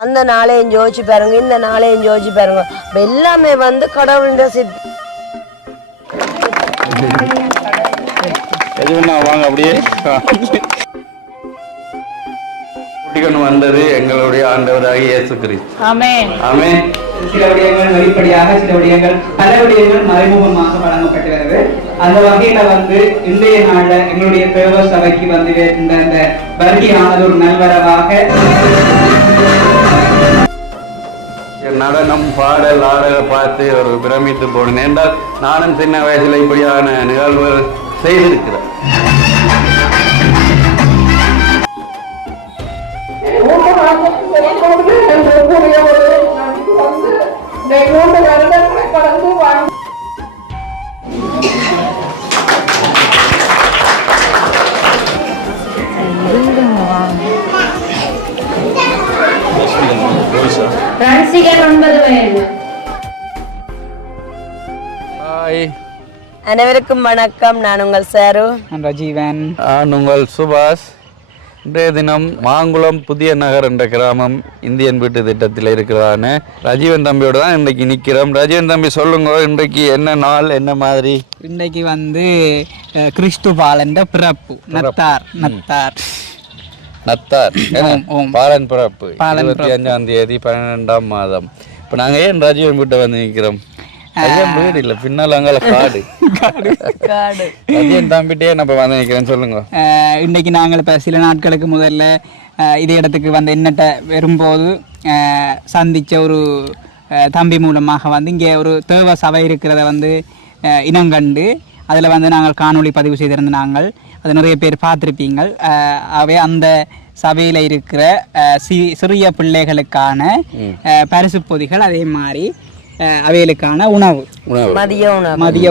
அந்த நாளையும் யோசிச்சு பாருங்க, இந்த நாளையும் யோசிச்சு பாருங்க. எல்லாமே வந்து கடவுளுடைய வாங்க அப்படியே குட்டிக்கொண்டு வந்தது எங்களுடைய ஆண்டவராகிய இயேசு கிறிஸ்து. ஆமென் ஆமென். சில விடயங்கள் வெளிப்படையாக, சில விடயங்கள் பல விடயங்கள் மறைமுகமாக வழங்கப்பட்டு வருது. அந்த வகையில வந்து இன்றைய நாள்ல எங்களுடைய தேவ சபைக்கு வந்து இருந்த அந்த வருகையானது ஒரு நல்வரவாக நடனம் பாடல் ஆடலை பார்த்து ஒரு பிரமித்து போனேன். என்றால் நானும் சின்ன வயசுல இப்படியான நிகழ்வுகள் செய்திருக்கிறேன். அனைவருக்கும் வணக்கம். நான் உங்கள் சாரு. ரஜீவன். நான் உங்கள் சுபாஷ். இன்றைய தினம் மாங்குளம் புதிய நகர் என்ற கிராமம் இந்தியன் வீட்டு திட்டத்தில் இருக்கிறதான ரஜீவன் தம்பியோட தான் இன்றைக்கு நிற்கிறோம். ரஜீவன் தம்பி சொல்லுங்க, இன்றைக்கு என்ன நாள், என்ன மாதிரி? இன்றைக்கு வந்து கிறிஸ்து பாலன் பிறப்பு. நத்தார் நத்தார் நத்தார் பாலன் பிறப்பு 25ஆம் தேதி 12ஆம் மாதம். இப்போ நாங்கள் ஏன் ரஜீவன் வீட்டை வந்து நிற்கிறோம்? வீடு இல்லை, பின்னால் அங்கே காடு. ரஜீவன் தம்பிட்டே நம்ம வந்து நிற்கிறேன்னு சொல்லுங்க. இன்றைக்கு நாங்கள் இப்போ சில நாட்களுக்கு முதல்ல இதே இடத்துக்கு வந்து என்னட்ட வரும்போது சந்தித்த ஒரு தம்பி மூலமாக வந்து இங்கே ஒரு தேவ சபை இருக்கிறத வந்து இனங்கண்டு அதில் வந்து நாங்கள் காணொளி பதிவு செய்திருந்த நாங்கள் அது நிறைய பேர் பார்த்துருப்பீங்கள். அவை அந்த சபையில் இருக்கிற சிறிய பிள்ளைகளுக்கான பரிசு பொதிகள், அதே மாதிரி அவைகளுக்கான உணவு, மதிய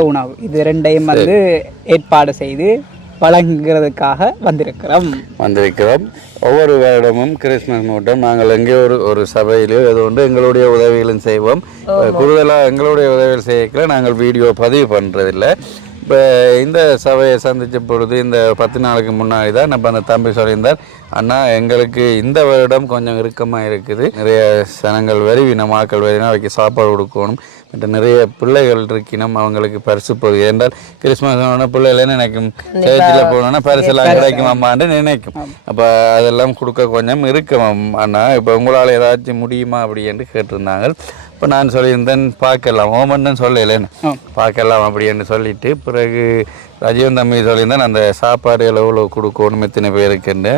உணவு, இது ரெண்டையும் வந்து ஏற்பாடு செய்து வழங்குறதுக்காக வந்திருக்கிறோம். ஒவ்வொரு வருடமும் கிறிஸ்துமஸ் மூட்டம் நாங்கள் எங்கே ஒரு சபையிலோ ஏதோ ஒன்று எங்களுடைய உதவிகளும் செய்வோம். கூடுதலாக எங்களுடைய உதவிகள் செய்யக்கல நாங்கள் வீடியோ பதிவு பண்ணுறதில்லை. இப்போ இந்த சபையை சந்தித்த பொழுது இந்த 10 நாளுக்கு முன்னாடி தான் நம்ம அந்த தம்பி சொல்லியிருந்தார், அண்ணா எங்களுக்கு இந்த வருடம் கொஞ்சம் இறுக்கமாக இருக்குது, நிறைய சனங்கள் வினமாக்கள் வரினா அவைக்கு சாப்பாடு கொடுக்கணும், மற்ற நிறைய பிள்ளைகள் இருக்கணும், அவங்களுக்கு பரிசு போகுது என்றால் கிறிஸ்மஸ் பிள்ளைகள் நினைக்கும் சேர்ச்சில் போகணுன்னா பரிசெல்லாம் கிடைக்கும் அம்மான்னு நினைக்கும். அப்போ அதெல்லாம் கொடுக்க கொஞ்சம் இருக்கும் அண்ணா, இப்போ உங்களால் ஏதாச்சும் முடியுமா அப்படி என்று கேட்டிருந்தாங்க. இப்போ நான் சொல்லியிருந்தேன் பார்க்கலாம், ஓமன்னு சொல்லலைன்னு பார்க்கலாம் அப்படின்னு சொல்லிட்டு பிறகு ரஜீவன் தம்பி சொல்லியிருந்தேன் அந்த சாப்பாடு எவ்வளோ கொடுக்கணும் எத்தனை பேருக்குன்னு.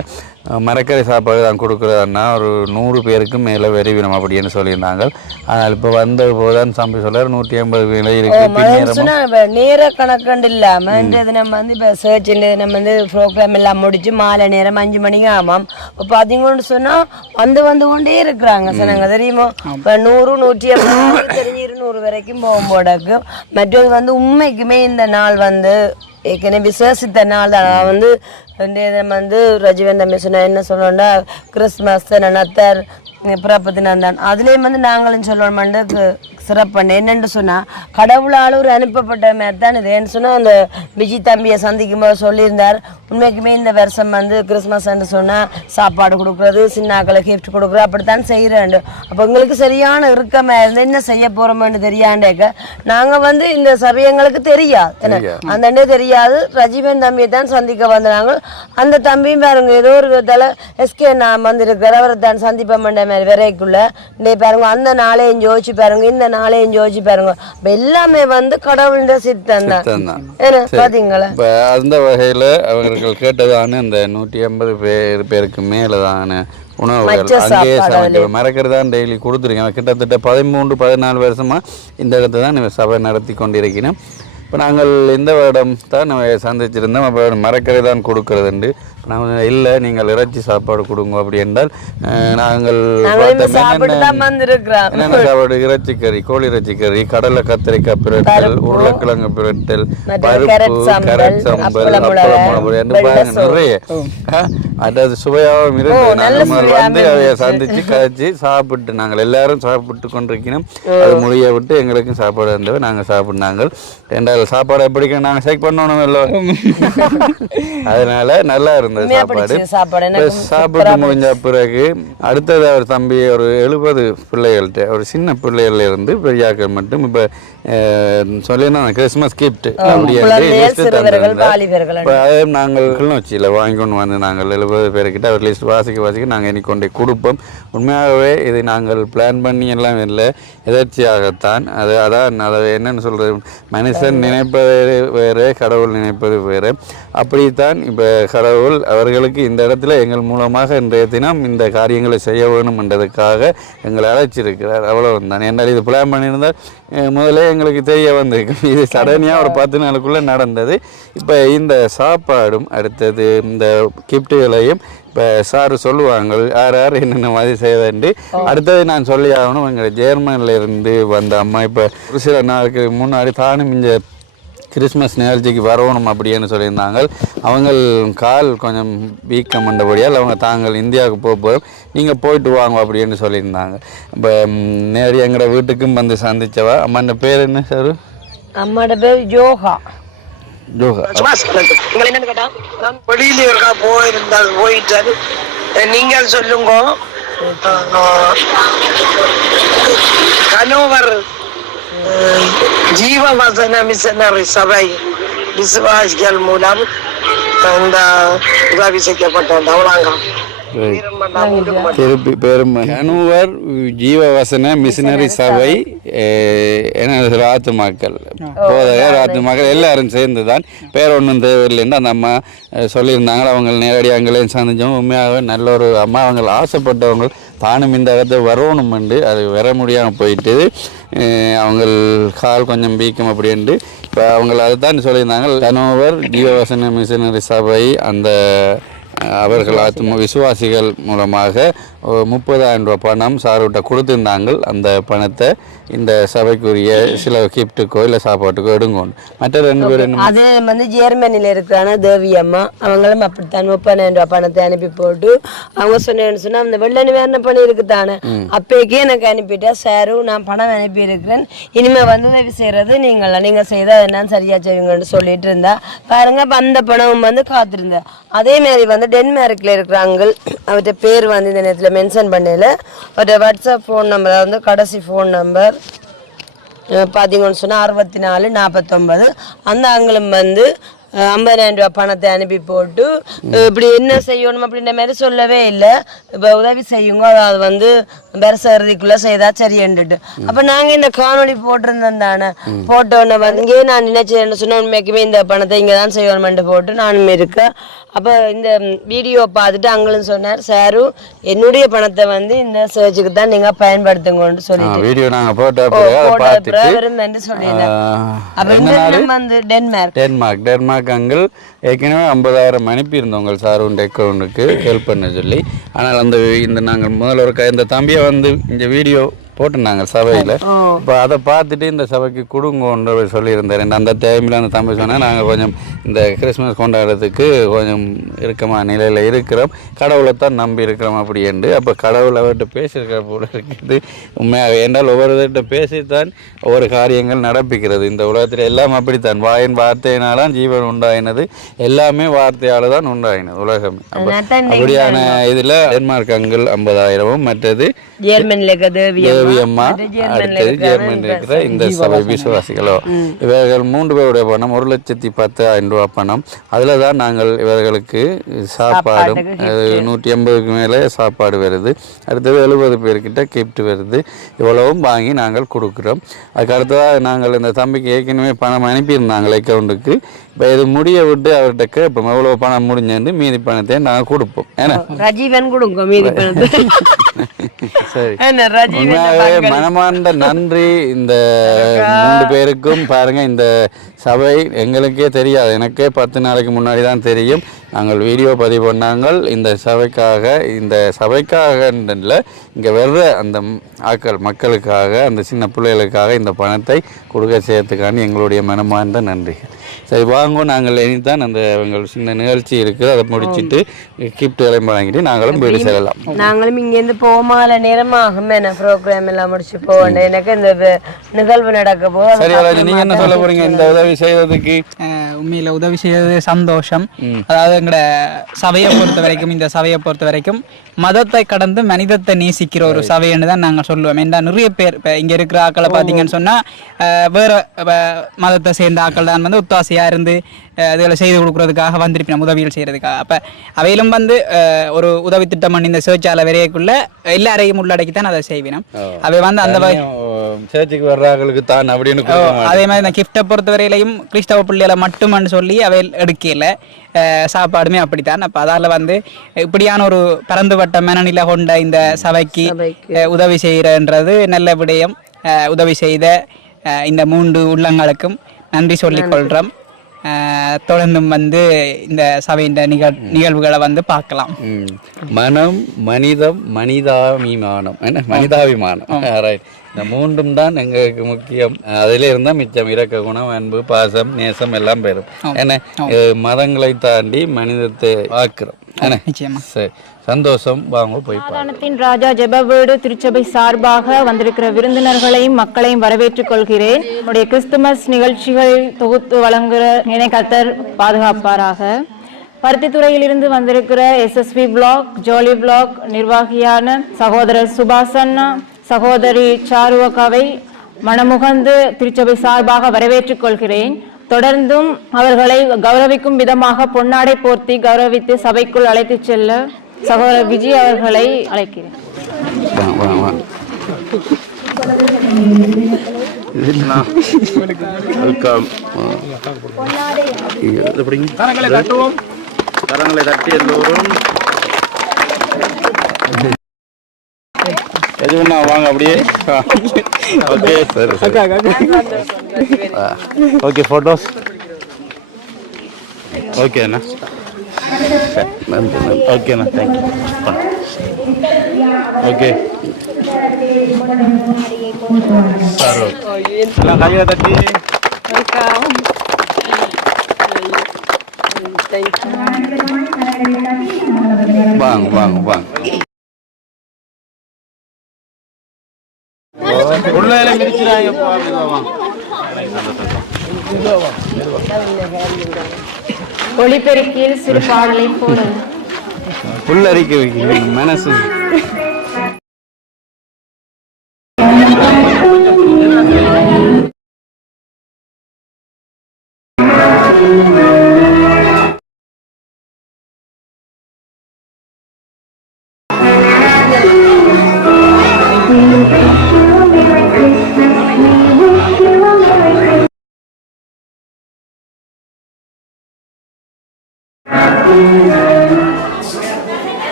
மரக்கறி சாப்பாடு தான் கொடுக்குறதுன்னா ஒரு 100 பேருக்கு மேலே விரைவினம் அப்படின்னு சொல்லியிருந்தாங்க. ஆனால் இப்போ வந்த போதுதான் தம்பி சொல்ல 180 மேலே இருக்கு. நேர கணக்கண்டு இல்லாமல் இன்றைய தினம் வந்து இப்போ சர்ச் நம்ம வந்து ப்ரோக்ராம் எல்லாம் முடிச்சு மாலை நேரம் 5 மணிக்கு ஆமாம். இப்போ பார்த்தீங்கன்னு சொன்னால் வந்து கொண்டே இருக்கிறாங்க சொன்னாங்க தெரியுமோ. இப்போ 100 180 தெரிஞ்சு 200 வரைக்கும் போகும்போது மற்றது வந்து உண்மைக்குமே இந்த நாள் வந்து ஏற்கனவே விசுவாசித்த நாள் தான். வந்து வந்து ரஜீவன் தம்பி சொன்ன என்ன சொல்லணும்னா கிறிஸ்மஸ் நத்தர் பிறப்பு தினம் தான். அதுலேயும் வந்து நாங்களும் சொல்லணும்னு சிறப்பு பண்ணேன். என்னென்னு சொன்னால் கடவுளால் ஒரு அனுப்பப்பட்ட மாதிரி தான் இது. ஏன்னு சொன்னால் அந்த விஜய் தம்பியை சந்திக்கும் போது சொல்லியிருந்தார், உண்மைக்குமே இந்த வருஷம் வந்து கிறிஸ்மஸ்ன்னு சொன்னால் சாப்பாடு கொடுக்குறது, சின்னாக்களை கிஃப்ட் கொடுக்குறது அப்படித்தான் செய்கிறேன். அப்போ எங்களுக்கு சரியான இறுக்கமாக இருந்து என்ன செய்ய போகிறோம்னு தெரியாண்டேக்க நாங்கள் வந்து இந்த சபையங்களுக்கு தெரியாது, அந்த தெரியாது. ரஜீவன் தம்பியை தான் சந்திக்க வந்தாங்க. அந்த தம்பியும் பாருங்க ஏதோ ஒரு விதத்தில் எஸ்கே நான் வந்திருக்கிற அவரை தான் சந்திப்ப மாட்டேன் மாதிரி விரைக்குள்ள பாருங்க. அந்த நாளையும் யோசிச்சு பாருங்க, இந்த நாளையும் யோசிச்சு பாருங்க. எல்லாமே வந்து கடவுளுடைய சித்தம் தான். பாத்தீங்களா? அந்த வகையில அவர்கள் கேட்டதான இந்த 180 பேருக்கு மேலதான உணவுகள் அங்கேயே சமைக்க மறக்கிறதான் டெய்லி கொடுத்துருக்கேன். கிட்டத்தட்ட 13-14 வருஷமா இந்த இடத்துல தான் சபை நடத்தி கொண்டிருக்கிறேன். இப்போ நாங்கள் இந்த வருடம் தான் நம்ம சந்திச்சிருந்தோம். அப்போ மரக்கறி தான் கொடுக்கறதுண்டு. நாங்கள் இல்லை நீங்கள் இறைச்சி சாப்பாடு கொடுங்க அப்படி என்றால் நாங்கள் என்னென்ன சாப்பாடு, இறைச்சிக்கறி, கோழி இறைச்சிக்கறி, கடலை கத்திரிக்காய் பிரட்டல், உருளைக்கிழங்கு பிரட்டல், பருப்பு, கேரட் சம்பல், அப்பளம் என்று பாருங்க நிறைய அதாவது சுவையாகவும் இருந்தது. நாங்கள் வந்து அதை சந்திச்சு கழிச்சு சாப்பிட்டு நாங்கள் எல்லாரும் சாப்பிட்டு கொண்டிருக்கணும். அது முடிய விட்டு எங்களுக்கும் சாப்பாடு இருந்தவை நாங்கள் சாப்பிட்னாங்க. ரெண்டாவது சாப்பாடு எப்படி நாங்கள் செக் பண்ணணும் இல்லை, அதனால நல்லா இருந்தது. இருந்தது உண்மையா சாப்பாடு. பிடிச்சது சாப்பாடு. இப்ப எனக்கு சாப்பிட்டு முடிஞ்ச பிறகு அடுத்தது அவர் தம்பி ஒரு 70 பிள்ளைகள்கிட்ட ஒரு சின்ன பிள்ளைகள்ல இருந்து பெரியாக்கள் மட்டும் இப்ப சொல்லியிருந்தா கிறிஸ்துமஸ் கிஃப்ட் குழந்தைகள், சிறுவர்கள், வாலிபர்கள். இப்போ அதே நாங்கள் கிளிநொச்சியில் வாங்கி கொண்டு வந்து நாங்கள் 70 பேர்கிட்ட ஒரு லிஸ்ட் வாசிக்க நாங்கள் இனி கொண்டு கொடுப்போம். உண்மையாகவே இது நாங்கள் பிளான் பண்ணி எல்லாம் இல்லை, எதர்ச்சியாகத்தான். அதான் அதை என்னென்னு சொல்கிறது, மனுஷன் நினைப்பது வேறு, கடவுள் நினைப்பது வேறு. அப்படித்தான் இப்போ கடவுள் அவர்களுக்கு இந்த இடத்துல எங்கள் மூலமாக இன்றைய தினம் இந்த காரியங்களை செய்ய வேணும் என்றதுக்காக எங்களை அழைச்சிருக்கிறார். அவ்வளவுதான். என்னால் இது பிளான் பண்ணியிருந்தால் முதல்ல எங்களுக்கு தெரிய வந்திருக்கும். இது சடனியாக ஒரு 10 நாளுக்குள்ளே நடந்தது. இப்போ இந்த சாப்பாடும் அடுத்தது இந்த கிஃப்ட்டுகளையும் இப்போ சார் சொல்லுவாங்க யார் யார் என்னென்ன மாதிரி செய்யறதுண்டு. அடுத்தது நான் சொல்லி ஆகணும், எங்கள் ஜெர்மனில் இருந்து வந்த அம்மா இப்போ ஒரு சில நாளுக்கு முன்னாடி தானும் இந்த கிறிஸ்மஸ் நிகழ்ச்சிக்கு வரணும் அப்படின்னு சொல்லியிருந்தாங்க. அவங்க கால் கொஞ்சம் வீக்கம் பண்ணபடியால் அவங்க தாங்கள் இந்தியாவுக்கு போகிறோம், நீங்கள் போயிட்டு வாங்க அப்படின்னு சொல்லியிருந்தாங்க. இப்போ நேரடி எங்களோட வீட்டுக்கும் வந்து சந்திச்சவா. அம்மாண்ட பேர் என்ன சார்? அம்மாட பேர் யோகா. யோகா. உங்களை என்னன்னு கேட்டா, நான் வெளியில இருக்கா போயிட்டாரு. நீங்கள் சொல்லுங்க. கனோவர் ஜீவவசன மிஷனரி சபை விசுவாசிகள் மூலம் இந்த உதவி செய்யப்பட்ட அவ்வளோங்க. திருப்பி பேரும் கனுவர் ஜீவவசன மிஷனரி சபை ஆத்துமாக்கள், போதகர் ஆத்துமாக்கள் எல்லாரும் சேர்ந்து தான். பேர் ஒன்றும் தேவையில்லைன்னு அந்த அம்மா சொல்லியிருந்தாங்க. அவங்க நேரடி அங்கேயும் சந்திச்சோம். உண்மையாகவே நல்ல ஒரு அம்மா. அவங்க ஆசைப்பட்டவங்க தானும் இந்த இடத்த வரணுமெண்டு அது வர முடியாமல் போயிட்டு அவங்க கால் கொஞ்சம் வீக்கம் அப்படின்ட்டு இப்போ அவங்க அதை தான் சொல்லியிருந்தாங்க. கனோவர் ஜீவவசன மிஷனரி சபை அந்த அவர்கள் ஆத்ம விசுவாசிகள் மூலமாக 30,000 ரூபாய் பணம் சார்கிட்ட கொடுத்துருந்தாங்க. அந்த பணத்தை இந்த சபைக்குரிய சில கிஃப்ட்டுக்கோ இல்லை சாப்பாட்டுக்கோ எடுங்கணும். மற்ற 2 பேர் அது வந்து ஜெர்மனியில் இருக்கிறான தேவி அம்மா, அவங்களும் அப்படித்தான் 30,000 ரூபாய் பணத்தை அனுப்பி போட்டு அவங்க சொன்னேன்னு சொன்னா அந்த வெள்ள நிவாரண பணி இருக்குதானே அப்பேக்கே எனக்கு அனுப்பிட்டா சாரும் நான் பணம் அனுப்பி இருக்கிறேன், இனிமே வந்து உதவி செய்யறது நீங்க செய்தா என்னன்னு சரியா செய்யுங்கன்னு சொல்லிட்டு இருந்தா பாருங்க. அந்த பணம் வந்து காத்திருந்தேன். அதே மாதிரி வந்து டென்மார்க்ல இருக்கிறாங்க. அவர்கிட்ட பேர் வந்து இந்த நேரத்தில் மென்ஷன் பண்ணல. அவர்கிட்ட வாட்ஸ்அப் ஃபோன் நம்பர் வந்து கடைசி ஃபோன் நம்பர் பார்த்தீங்கன்னு சொன்னால் 6449. அந்த ஆங்கிலம் வந்து 50,000 ரூபாய் பணத்தை அனுப்பி போட்டு இப்படி என்ன செய்யணும் அப்படின்ற மாதிரி சொல்லவே இல்லை. இப்போ உதவி செய்யுங்க, அது வந்து பெருசறுதிக்குள்ளே செய்தா சரியன்ட்டு. அப்போ நாங்கள் இந்த காணொலி போட்டிருந்தோம் தானே, போட்டோன்னே வந்து இங்கே நான் நினைச்சேன்னு சொன்னால் உண்மைக்குமே இந்த பணத்தை இங்கே தான் செய்யணுமென்ட்டு போட்டு நானும் இருக்கேன். அப்போ இந்த வீடியோ பார்த்துட்டு அங்களும் சொன்னார், சாரும் என்னுடைய பணத்தை வந்து இந்த சர்ச்சுக்கு தான் நீங்கள் பயன்படுத்துங்கன்னு சொல்லிட்டு வீடியோ நாங்கள் போட்டோ சொல்லியிருந்தேன். அப்போ இந்த வந்து டென்மார்க் அங்கள் ஏற்கனவே 50,000 அனுப்பியிருந்தோங்க சாருண்ட அக்கௌண்ட்டுக்கு ஹெல்ப் பண்ண சொல்லி. ஆனால் இந்த நாங்கள் முதல்ல ஒரு இந்த தம்பியை வந்து இந்த வீடியோ போட்டுருந்தாங்க சபையில். இப்போ அதை பார்த்துட்டு இந்த சபைக்கு கொடுங்கன்ற சொல்லியிருந்தார். அந்த டைமில் அந்த தம்பி சொன்னால் நாங்கள் கொஞ்சம் இந்த கிறிஸ்மஸ் கொண்டாடுறதுக்கு கொஞ்சம் இறுக்கமான நிலையில் இருக்கிறோம், கடவுளை தான் நம்பி இருக்கிறோம் அப்படின்ட்டு. அப்போ கடவுள் அவர்கிட்ட பேசியிருக்கிற போல இருக்குது உண்மையாக. என்றால் ஒவ்வொருவர்கிட்ட பேசித்தான் ஒவ்வொரு காரியங்கள் நடப்பிக்கிறது. இந்த உலகத்தில் எல்லாம் அப்படித்தான். வாயின் வார்த்தையினால்தான் ஜீவன் உண்டாயினது, எல்லாமே வார்த்தையால் தான் உண்டாயினது உலகம். அப்படியான இதில் டென்மார்க் அங்கிள் 50,000, மற்றது தேவி அம்மா, அடுத்தது ஜெர்மனியில் இருக்கிற இந்த சபை விசுவாசிகளோ இவர்கள் 3 பேருடைய பணம் 1,10,000 ரூபாய் பணம். அதில் தான் நாங்கள் இவர்களுக்கு சாப்பாடும் 180க்கு மேலே சாப்பாடு வருது. அடுத்தது 70 பேர்கிட்ட கிஃப்ட் வருது. இவ்வளவும் வாங்கி நாங்கள் கொடுக்குறோம். அதுக்கு அடுத்ததாக நாங்கள் இந்த தம்பிக்கு ஏற்கனவே பணம் அனுப்பியிருந்தாங்க அக்கௌண்ட்டுக்கு. இப்போ இது முடிய விட்டு அவர்கிட்ட கேட்போம் எவ்வளோ பணம் முடிஞ்சு மீதி பணத்தை நாங்கள் கொடுப்போம். ஏன்னா ரஜீவன் கொடுங்க மீதி பணத்தை. சரி, மனமார்ந்த நன்றி இந்த 3 பேருக்கும். பாருங்க, இந்த சபை எங்களுக்கே தெரியாது, எனக்கே 10 நாளைக்கு முன்னாடி தான் தெரியும். நாங்கள் வீடியோ பதிவு பண்ணாங்க இந்த சபைக்காக இல்லை, இங்கே வர்ற அந்த மக்களுக்காக, அந்த சின்ன பிள்ளைகளுக்காக இந்த பணத்தை கொடுக்க செய்யறதுக்கான எங்களுடைய மனமார்ந்த நன்றி. சரி வாங்க, நாங்கள் இனித்தான் அந்த எங்கள் சின்ன நிகழ்ச்சி இருக்குது, அதை முடிச்சுட்டு கிஃப்ட் எல்லாம் வாங்கிட்டு நாங்களும் வீடு செல்லலாம். நாங்களும் இங்கேருந்து போகமால நேரமாகும் ப்ரோக்ராம் எல்லாம் முடிச்சு போகணும். எனக்கு இந்த நிகழ்வு நடக்க போக. சரி, நீங்க என்ன சொல்ல போறீங்க இந்த உதவி செய்வதற்கு? உண்மையில் உதவி செய்யறது சந்தோஷம். அதாவது எங்களோட சபையை பொறுத்த வரைக்கும், இந்த சபையை பொறுத்த வரைக்கும் மதத்தை கடந்து மனிதத்தை நேசிக்கிற ஒரு சபைன்னு தான் நாங்கள் சொல்லுவோம். ஏன்னா நிறைய பேர் இப்போ இங்கே இருக்கிற ஆக்களை பார்த்தீங்கன்னு சொன்னால் வேறு மதத்தை சேர்ந்த ஆக்கள் தான் வந்து ஒத்தாசையாக இருந்து அதுகளை செய்து கொடுக்குறதுக்காக வந்திருப்பேன், உதவிகள் செய்கிறதுக்காக. அப்போ அவையிலும் வந்து ஒரு உதவி திட்டம் பண்ணி இந்த சேர்ச்சாலை வரையக்குள்ள எல்லாரையும் உள்ளடக்கி தான் அதை செய்வினோம். அவை வந்து அந்த சேர்ச்சுக்கு வர்றாங்களுக்கு தான் அப்படின்னு அதே மாதிரி இந்த கிஃப்டை பொறுத்த வரையிலையும் கிறிஸ்தவ பிள்ளைகளை மட்டும்னு சொல்லி அவை எடுக்கல, சாப்பாடுமே அப்படித்தான். அப்போ அதால் வந்து இப்படியான ஒரு பரந்துபட்ட மனநிலை கொண்ட இந்த சபைக்கு உதவி செய்கிறன்றது நல்ல விடயம். உதவி செய்த இந்த 3 உள்ளங்களுக்கும் நன்றி சொல்லிக்கொள்கிறோம். தொடர்ந்தும் வந்து இந்த சபையின் நிகழ்வுகளை வந்து பார்க்கலாம். மனம், மனிதம், மனிதாபிமானம், மனிதாபிமானம், இந்த 3 தான் எங்களுக்கு முக்கியம். அதில் இருந்தால் மிச்சம் இரக்க குணம், அன்பு, பாசம், நேசம் எல்லாம் பெறும். ஏன்னா மதங்களை தாண்டி மனிதத்தை ஆக்குறோம். சரி, சந்தோஷம். வாங்க போய் சமாதானத்தின் ராஜா ஜெப வீடு திருச்சபை சார்பாக வந்திருக்கிற விருந்தினர்களையும் மக்களையும் வரவேற்றுக் கொள்கிறேன். நம்முடைய கிறிஸ்துமஸ் நிகழ்ச்சிகள் தொகுத்து வழங்குகிற இணை கர்த்தர் பாதுகாப்பாராக. பருத்தித்துறையிலிருந்து வந்திருக்கிற SSV பிளாக், ஜோலி பிளாக் நிர்வாகியான சகோதரர் சுபாசன்னா, சகோதரி சாருவகாவை மனமுகந்து திருச்சபை சார்பாக வரவேற்றுக் கொள்கிறேன். தொடர்ந்தும் அவர்களை கௌரவிக்கும் விதமாக பொன்னாடை போர்த்தி கௌரவித்து சபைக்குள் அழைத்து செல்ல சகோதரர் விஜய் அவர்களை அழைக்கிறேன். கரங்களை தட்டி எல்லோரும் எதுவும்னா வாங்க அப்படியே. ஓகே சரி சரி. Okay photos. ஓகேண்ணா. ஓகேண்ணா, தேங்க்யூ. ஓகே எல்லாம் கையில் தட்டி வாங்க வாங்க வாங்க. ஒளிபெருக்கியில் சிறு பாடலை போடும் புல்லரிக்க வைக்க மனசு.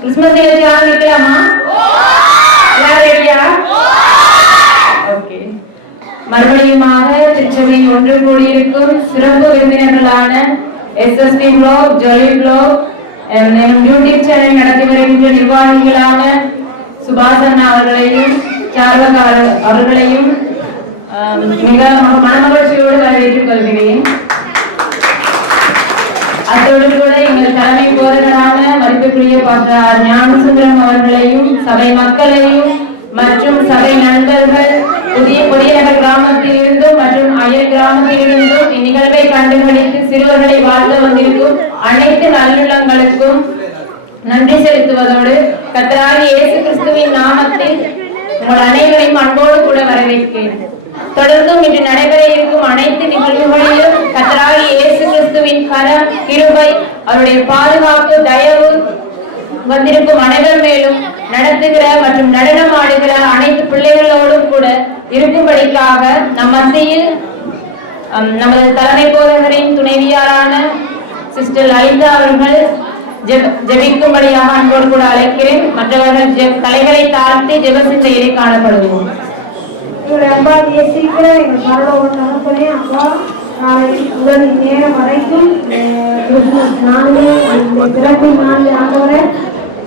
கிறிஸ்துமஸ் நிகழ்ச்சி ஆரம்பிக்கலாமா? மறுபடியுமாக திருச்சபையில் ஒன்று கூடியிருக்கும் சிறப்பு விருந்தினர்களான SSV பிளாக், ஜோலி பிளாக் யூடியூப் சேனல் நடத்தி வருகின்ற நிர்வாகிகளான சுபாசன்னா அவர்களையும் சார்வகா அவர்களையும் மிக மனமகிழ்ச்சியோடு வரவேற்றுக் கொள்கிறேன். அதோடு கூட எங்கள் தலைமை போதகரான மதிப்புக்குரிய பாஸ்டர் ஞானசுந்தரம் அவர்களையும் சபை மக்களையும் மற்றும் சபை நண்பர்கள் புதிய பொடியநகர் கிராமத்தில் இருந்தும் மற்றும் அயல் கிராமத்தில் இருந்தும் இந்நிகழ்வை கண்டுகளித்து சிறுவர்களை வாழ்த்த வந்திருக்கும் அனைத்து நல்லுள்ளங்களுக்கும் நன்றி செலுத்துவதோடு கர்த்தராகிய இயேசு கிறிஸ்துவின் நாமத்தில் உங்கள் அனைவரையும் அன்போடு கூட வரவேற்கிறேன். தொடர்ந்தும் இன்று நடைபெற இருக்கும் அனைத்து நிகழ்வுகளிலும் கர்த்தராகிய இயேசு கிறிஸ்துவின் கரம், கிருபை, அவருடைய பாதுகாப்பு, தயவு வந்திருக்கும் அனைவர் மேலும் நடத்துகிற மற்றும் நடனம் ஆடுகிற அனைத்து பிள்ளைகளோடும் கூட இருக்கும்படிக்காக நம் மத்தியில் நமது தலைமை போதகரின் துணைவியாரான சிஸ்டர் லலிதா அவர்கள் ஜெபிக்கும்படியாக அன்போடு கூட அழைக்கிறேன். மற்றவர்கள் தலைகளை தாழ்த்தி ஜெப சிந்தையிலே காணப்படுவோம். அப்பா நேசிக்கிற எங்கள் பரலோக தகப்பனே, அப்பா நாளை நேரம் வரைக்கும் கிறிஸ்துமஸ் நாளில் பிறப்பின் நாளில் ஆண்டவரே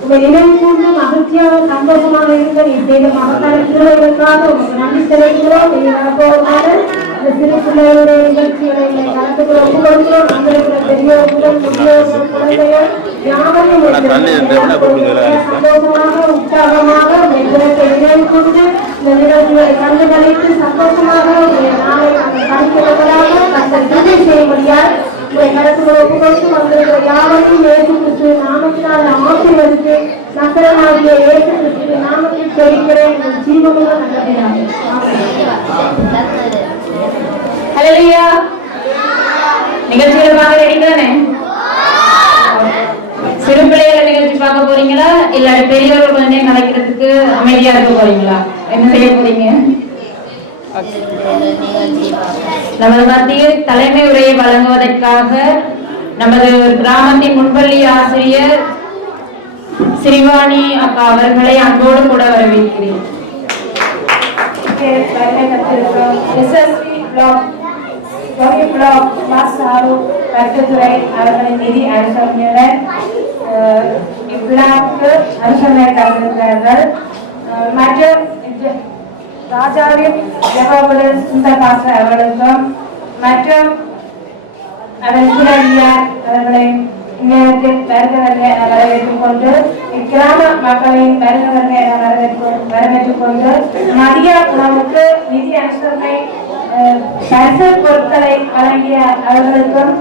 உங்கள் இடம் கொண்டு மகிழ்ச்சியாக சந்தோஷமாக இருக்க நீ செய்த மகத்தான திருவிழாவுக்காக உங்களுக்கு நன்றி செலுத்துகிறோம். இந்த சிறு பிள்ளைகளுடைய நிகழ்ச்சிகளை கலந்துகளை ஒப்பு கொடுக்கிறோம். நம்மளுடைய பெரியோர்கள், முதியோர்கள், குழந்தைகள் யாவரையும் சந்தோஷமாக உற்சாகமாக நினைவு கொண்டு இந்த நிகழ்ச்சிகளை கண்டுகளித்து சந்தோஷமாக நாளை நசரேயனாகிய இயேசு கிறிஸ்துவின் நாமத்தில் ஜெபிக்கிறேன் எங்கள் ஜீவனுள்ள நல்ல பிதாவே. ஹல்லேலூயா. நிகழ்ச்சிகளை பார்க்க ரெடி தானே? சிறு பிள்ளைகளை நிகழ்ச்சி பார்க்க போறீங்களா இல்ல பெரியவர்கள் கொஞ்ச நேரம் கலைக்கிறதுக்கு அமைதியா இருக்க போறீங்களா? என்ன செய்ய போறீங்க? நமது மத்தியில் தலைமை உரையை வழங்குவதற்காக நமது கிராமத்தின் முன்பள்ளி ஆசிரியர் ஸ்ரீவாணி அக்கா அவர்களை அன்போடு கூட வரவேற்கிறேன். கட்டுத்துறை அவர்களின் நிதி அனுசரணையுடன் இவ்விழாவுக்கு அனுசரணை தந்திருக்கிறார்கள். மற்றும் ராஜாவின் ஜெகோபுடன் சுந்தரபாச அவர்களுக்கும் மற்றும் அதன் குரலியார் அவர்களை இந்நேரத்தில் வருகிறவர்கள் என வரவேற்றுக் கொண்டு இக்கிராம மக்களின் வருகிறவர்கள் என வரவேற்றுக் கொண்டு மதிய உணவுக்கு நிதி அனுசரணை பரிசு பொருட்களை வழங்கிய அவர்களுக்கும்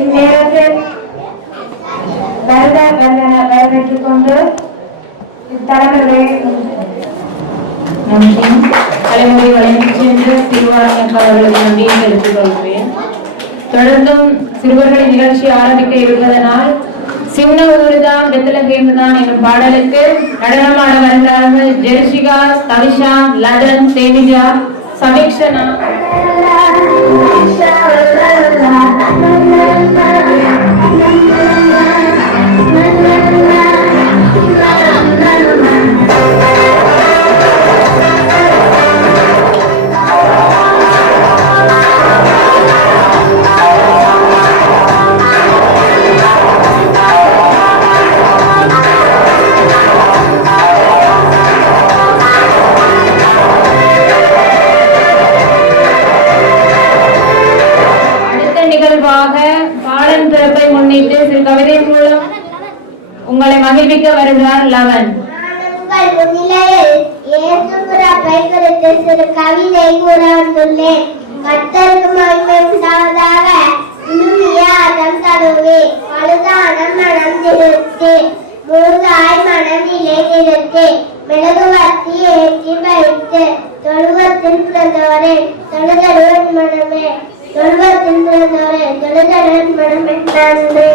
இந்நேரத்தில் வரவேற்றுக் கொண்டு தலைவர்களை தலைமுறை வழங்கி சென்று சிறுவாணி அவர்களுக்கு நன்றியை தெரிவித்துக் கொள்கிறேன். தொடர்ந்தும் சிறுவர்களின் நிகழ்ச்சி ஆரம்பிக்க இருப்பதனால் சின்ன ஊருதான் பெத்தலகேம்தான் எனும் பாடலுக்கு நடனமாட வருகிறார்கள் ஜெர்ஷிகா, தவிஷா, லதன், தேவிஜா, சமீக்ஷனா. பாடன் பிறப்பை முன்னிட்டு சிறு கவிதை மூலம் உங்களை மகிழ்விக்க வருகிறார் லவன். உங்கள் முன்னிலையில் இயேசு பிறப்பை குறித்து சிறு கவிதை கூற வந்துள்ளேன். கர்த்தருக்கு மகிமை உண்டாவதாக. இனிய அதம் தழுவி பழுதான மனம் திருத்தி முழுதாய் மனநிலை நிறுத்தி மெழுகுவர்த்தி ஏற்றி வைத்து தொழுவத்தில் பிறந்தவரே தொழுதலுவன் மனமே தொழுவத்தில் பிறந்தவரே தொழுதலுவன் மனமே நன்றி.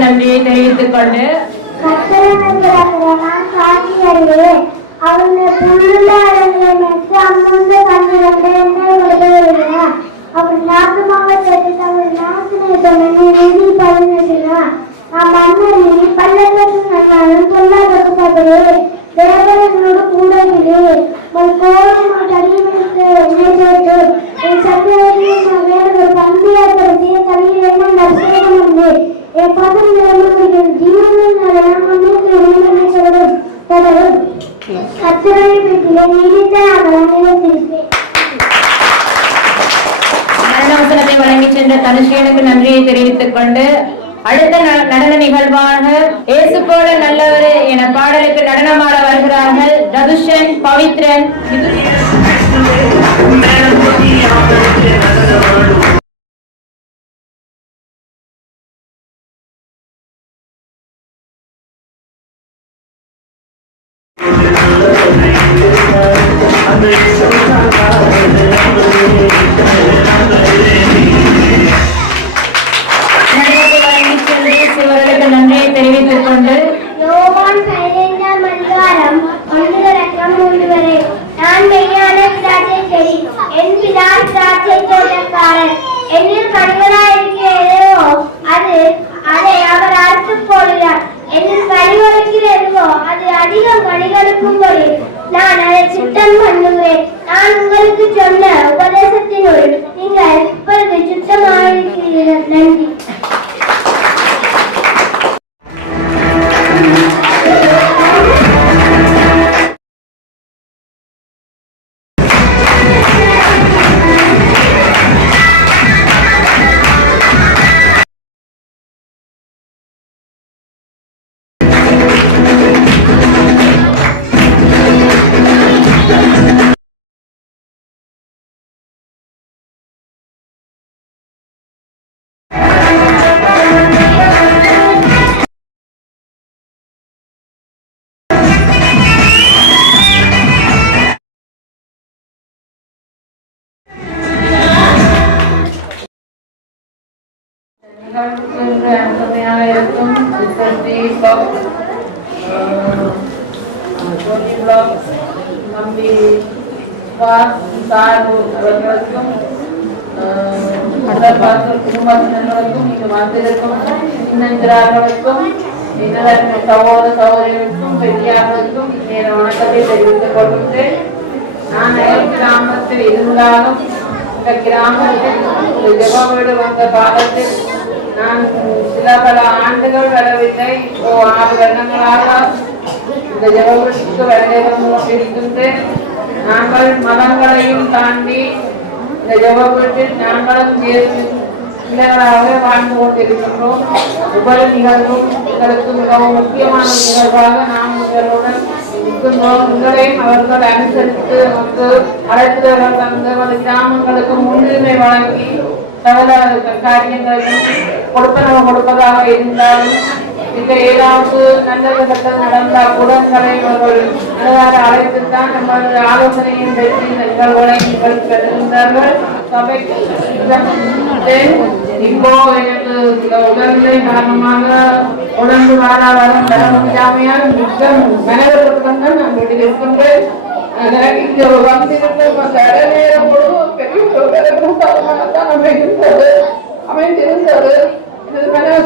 நன்றியை தெரிவித்துக் கொண்டு மரணவசனத்தை வழங்கி சென்ற தனுஷியனுக்கு நன்றியை தெரிவித்துக் கொண்டு அடுத்த நடன நிகழ்வாக இயேசு போல நல்லவரே என பாடலுக்கு நடனமாட வருகிறார்கள் ரதுஷன், பவித்ரன். நன்றியை தெரிவித்துக் கொண்டு யோவான் 15ஆம் அதிகாரம் 1-3 வரை. நான் மெய்யான திராட்சை செடி, என் பிதா திராட்சை தோட்டக்காரர். என்னில் கனிகளாயிருக்கிறதோ அதை அவர் அறுத்துப் போடுகிறார். என்னில் கனிகளுக்கிறதோ அது அதிக கனிகளுக்கும்படி நான் அதை சுத்தம் பண்ணுகிறேன். நான் உங்களுக்கு சொன்ன உபதேசத்தினுள் நீங்கள் பிளாக் டோனி பிளாக் தம்பி சாரு அவர்களுக்கும் குடும்பத்தினர்களுக்கும் இங்கு வந்திருக்கும் சின்னஞ்சிறார்களுக்கும் இன்னதற்கு சகோதர சகோதரிகளுக்கும் பெரியார்களுக்கும் என் வணக்கத்தை தெரிவித்துக் கொள்கின்றேன். நான் கிராமத்தில் இருந்தாலும் இந்த கிராமத்தில் ஜெப வீடு வந்த காலத்தில் நான் சில பல ஆண்டுகள் வரவில்லை. 6 வருடங்களாக இந்த ஜெப வீட்டுக்கு வருகின்றேன். நாங்கள் மதங்களையும் தாண்டி இந்த ஜெப வீட்டில் நாங்களும் பிள்ளைகளாக வாழ்ந்து கொண்டிருக்கின்றோம். ஒவ்வொரு நிகழ்வும் எங்களுக்கு மிகவும் முக்கியமான நிகழ்வாக நாம் உங்களுடன் இருக்கின்றோம். உங்களையும் அவர்கள் அனுசரித்து வந்து அழைத்தவர்கள் தந்து கிராமங்களுக்கு முன்னுரிமை வழங்கி சகல காரியங்களையும் கொடுப்பதாக இருந்தாலும் இந்த ஏதாவது நல்லது கட்டல் நடந்தால் கூட தலைவர்கள் அழைத்துத்தான் நமது ஆலோசனையின் வெற்றி நிகழ்வுகளை நிகழ்த்திருந்தார்கள். சபைக்கு இப்போ எனக்கு உடல்நிலை காரணமாக உடம்பு வாராவாரம் வர முடியாமையால் மிக்க மனதிற்குத்தான் நான் வீட்டில் இருக்கின்றேன். இங்க வந்திருந்த நேரம் முழுவதும் பெரிய கூட்டமாகத்தான் அமைந்திருந்தது.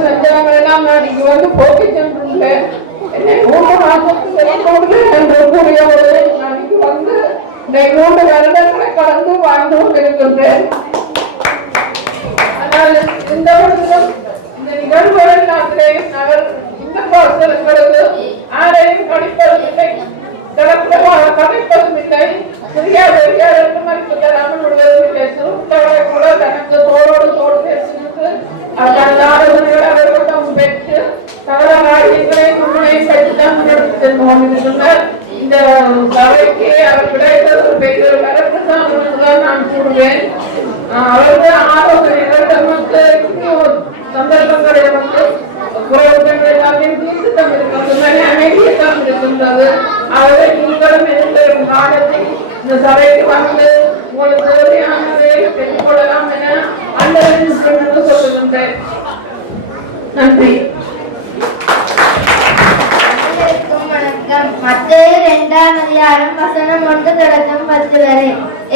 சஞ்சலங்கள் எல்லாம் நான் இங்கு வந்து போக்கி சென்றுள்ளேன். என்னை 3 மாதத்துக்கு என்று கூறியபோது நான் இங்கு வந்து 3 வருடங்களை கடந்து வாழ்ந்து கொண்டிருக்கின்றேன். ஆனால் இந்த நிகழ்வுகள் எல்லாத்திலேயும் நாங்கள் இந்த பாசங்களுக்கு யாரையும் கணிப்பதும் இல்லை, கதைப்பதும் இல்லை, சிறியாருக்கு மதிப்பு தராமல் விடுவதும் இல்லை. சுருட்டவரை கூட தனக்கு தோளோடு தோடு பேசினது அவர்களும் பெற்று சகல காரியங்களை உண்மையை பெற்றுத்தான் முன்னெடுத்து கொண்டிருக்கின்றனர். இந்த சபைக்கு அவர் கிடைத்தது பெரிய வரப்புதான் நான் கூறுவேன். அவர்கள் ஆலோசனைகள் நமக்கு சந்தர்ப்பங்களை வந்து குறைவுகள் எல்லாமே தீர்த்து தந்திருக்கின்றது, அமைதியெல்லாம் இருக்கின்றது. ஆகவே நீங்களும் எந்த காலத்தில் இந்த சபைக்கு வந்து உங்களுக்கு தேவையானதை பெற்றுக் கொள்ளலாம் என அந்த சொல்லுகின்றேன். நன்றி. மத்தேயு 2ஆம் அதிகாரம் வசனம் 1 தொடக்கம் 10 வரை.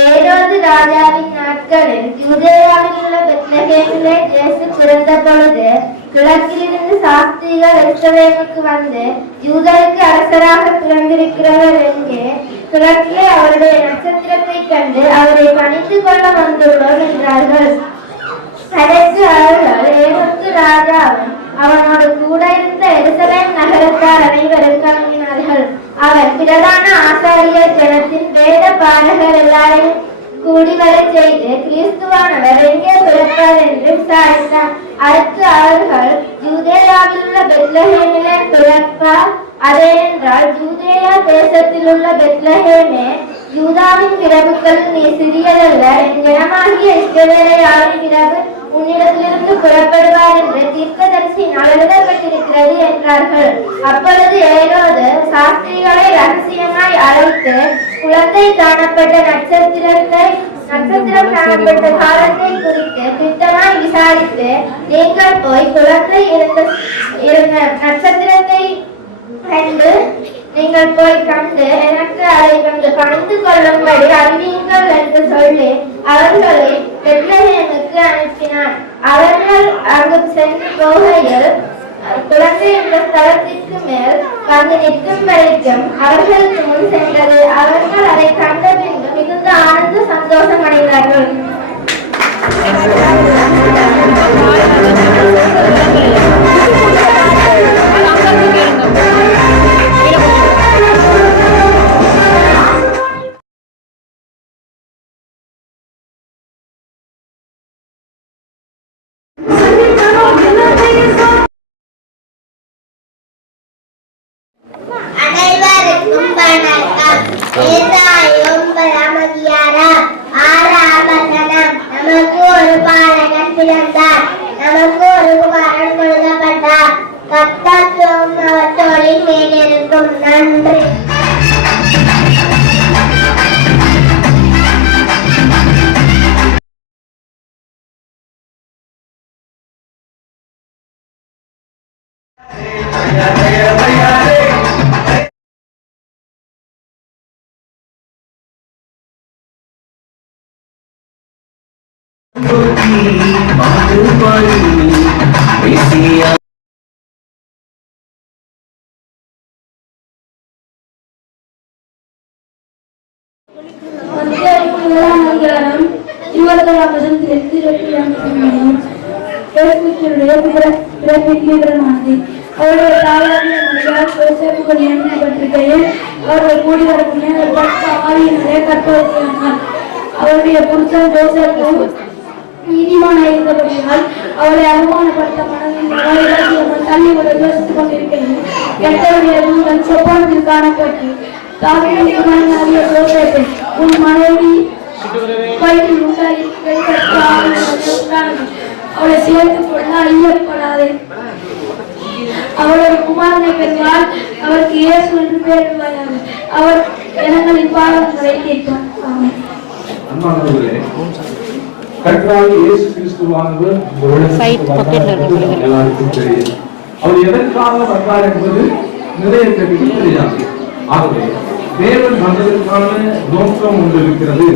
ஏரோது ராஜாவின் நாட்களில் யூதேயாவில் உள்ள பெத்லகேமிலே இயேசு பிறந்த பொழுது கிழக்கிலிருந்து சாஸ்திரிகள் எருசலேமுக்கு வந்து யூதருக்கு அரசராக பிறந்திருக்கிறவர் எங்கே? கிழக்கிலே அவருடைய நட்சத்திரத்தை கண்டு அவரை பணிந்து கொள்ள வந்துள்ளோம் என்றார்கள். அதற்கு அவர்கள் ஏரோது ராஜாவும் அவனோடு கூட இருந்த எருசலேம் நகரத்தார் அனைவரும் கலங்கினார்கள். அவர் பிரதான ஆசாரியர் ஜனத்தின் வேத பாடகர் எல்லாரையும் கூடி வர செய்து கிறிஸ்துவானவர் எங்கே பிறப்பார் என்று விசாரித்தார். அடுத்து அவர்கள் யூதேயாவில் உள்ள பெத்லகேமிலே பிறப்பார், அதே என்றால் யூதேயா தேசத்தில் உள்ள பெத்லகேமே யூதாவின் பிரபுக்கள் நீ சிறியதல்ல, என் ஜனமாகிய இஸ்ரவேலையாவின் பிரபு உன்னிடத்திலிருந்து புறப்படுவார் என்று தீர்க்கதரிசியினால் எழுதப்பட்டிருக்கிறது என்றார்கள். அப்பொழுது ஏரோது சாஸ்திரிகளை ரகசியமாய் அழைத்து குழந்தை காணப்பட்ட நட்சத்திரம் காணப்பட்ட காலத்தை குறித்து திட்டமாய் விசாரித்து, நீங்கள் போய் குழந்தை இருந்த நட்சத்திரத்தை கண்டு நீங்கள் போய் கண்டு எனக்கு அதை வந்து பணிந்து கொள்ளும்படி அறிவீங்கள் என்று சொல்லி அவர்களை பெத்லகேமுக்கு அனுப்பினார். அவர்கள் அங்கு சென்று போகையில் குழந்தை என்ற ஸ்தலத்திற்கு மேல் வந்து நிற்கும் வரைக்கும் அவர்களுக்கு முன் சென்றது. அவர்கள் அதை கண்ட பின்பு மிகுந்த ஆனந்த சந்தோஷம் அடைந்தார்கள். அனைவருக்கும் வணக்கம். நமக்கு ஒரு பாலகன் பிறந்தார், நமக்கு ஒரு குமாரன் கொடுக்கப்பட்டார். கர்த்தத்துவம் அவர் தோளின் மேல் இருக்கும். நன்றி. அதிகாரம் 27 அவருடைய தாயாரின் மொழியால் யோசேப்புக்கு நியமிக்கப்பட்டிருக்கையில் அவர்கள் கூடி வரும் நேரத்தில் ஆவியினரே கற்பவதியானார். அவருடைய புருஷன் யோசேப்பு நீதிமான இருந்தபடியால் அவளை அவமானப்படுத்த மனதில் தள்ளி விட யோசித்துக் கொண்டிருக்கையில் கெட்டவருடைய தூதன் சொப்பனத்தில் காணப்பட்டு தாவீதின் குமாரனாகிய யோசேப்பே, உன் மனைவி வயிற்றில் உண்டானது, அவளை சேர்த்துக் கொள்ள ஐயப்படாதே. அவளோட குமாரனை பெற்றால் அவருக்கு இயேசு என்று பெயரிடுவாயாக. அவர் ஜனங்களின் பாவங்களை தீர்ப்பார். ஆமென். அன்பானவர்களே, கர்த்தராகிய இயேசு கிறிஸ்துவானவர் இந்த உலகத்தில் எல்லாருக்கும் தெரியும். அவர் எதற்காக வந்தார் என்பது நிறைய பேருக்கு தெரியாது. ஆகவே தேவன் வந்ததற்கான நோக்கம் ஒன்று இருக்கிறது.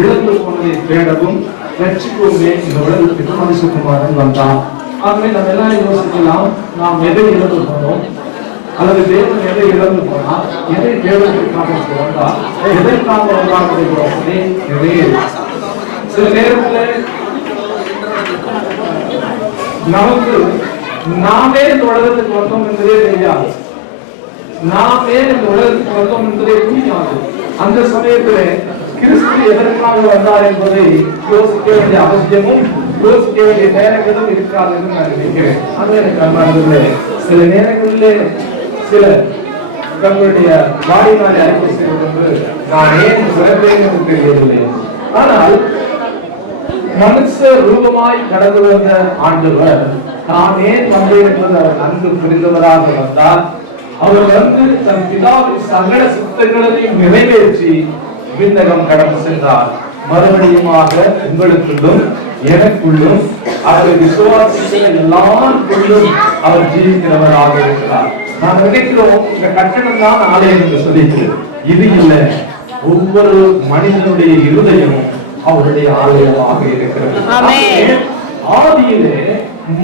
இழந்து போனதை தேடவும் ரட்சிக்கவுமே இந்த உலகத்துக்கு மனுஷகுமாரன் வந்தார். ஆகவே நம்ம எல்லாம் யோசிக்கலாம், நாம் எதை இழந்து போனோம், அல்லது தேவன் எதை இழந்து போனால் எதை தேவனுக்காக வந்தால் எதற்காக வந்தார் நிறைய. சில நேரத்தில் நமக்கு நாமே இந்த உலகத்துக்கு வந்தோம் என்பதே தெரியாது, நாமே இந்த உலகத்துக்கு வந்தோம் என்பதே புரியாது. அந்த சமயத்தில் கிறிஸ்து எதற்காக வந்தார் என்பதை யோசிக்க வேண்டிய அவசியமும் யோசிக்க வேண்டிய நேரங்களும் இருக்காது என்று நான் நினைக்கிறேன். அது எனக்கு அன்பானவர்களே, சில நேரங்களிலே சில தங்களுடைய வாடினாலே அறிக்கை செய்வது நான் ஏன் பிறந்தேன் என்று தெரியவில்லை. ஆனால் மனுஷ ரூபமாய் கடந்து வந்த ஆண்டவர் நான் ஏன் வந்தேன் என்பது அவர் நன்கு புரிந்தவராக வந்தார். அவர் வந்து தன் பிதாவின் சகல சித்தங்களையும் நிறைவேற்றி விண்ணகம் கடந்து சென்றார். மறுபடியுமாக உங்களுக்குள்ளும் எனக்குள்ளும் அவரை விசுவாசிக்கிற எல்லாருக்குள்ளும் அவர் ஜீவிக்கிறவராக இருக்கிறார். நான் நினைக்கிறோம், இந்த கட்டணம் தான் ஆலயம் என்று சொல்லிட்டு இது இல்லை. ஒவ்வொரு மனிதனுடைய இருதயமும் அவருடைய ஆலயமாக இருக்கிறது. ஆதியிலே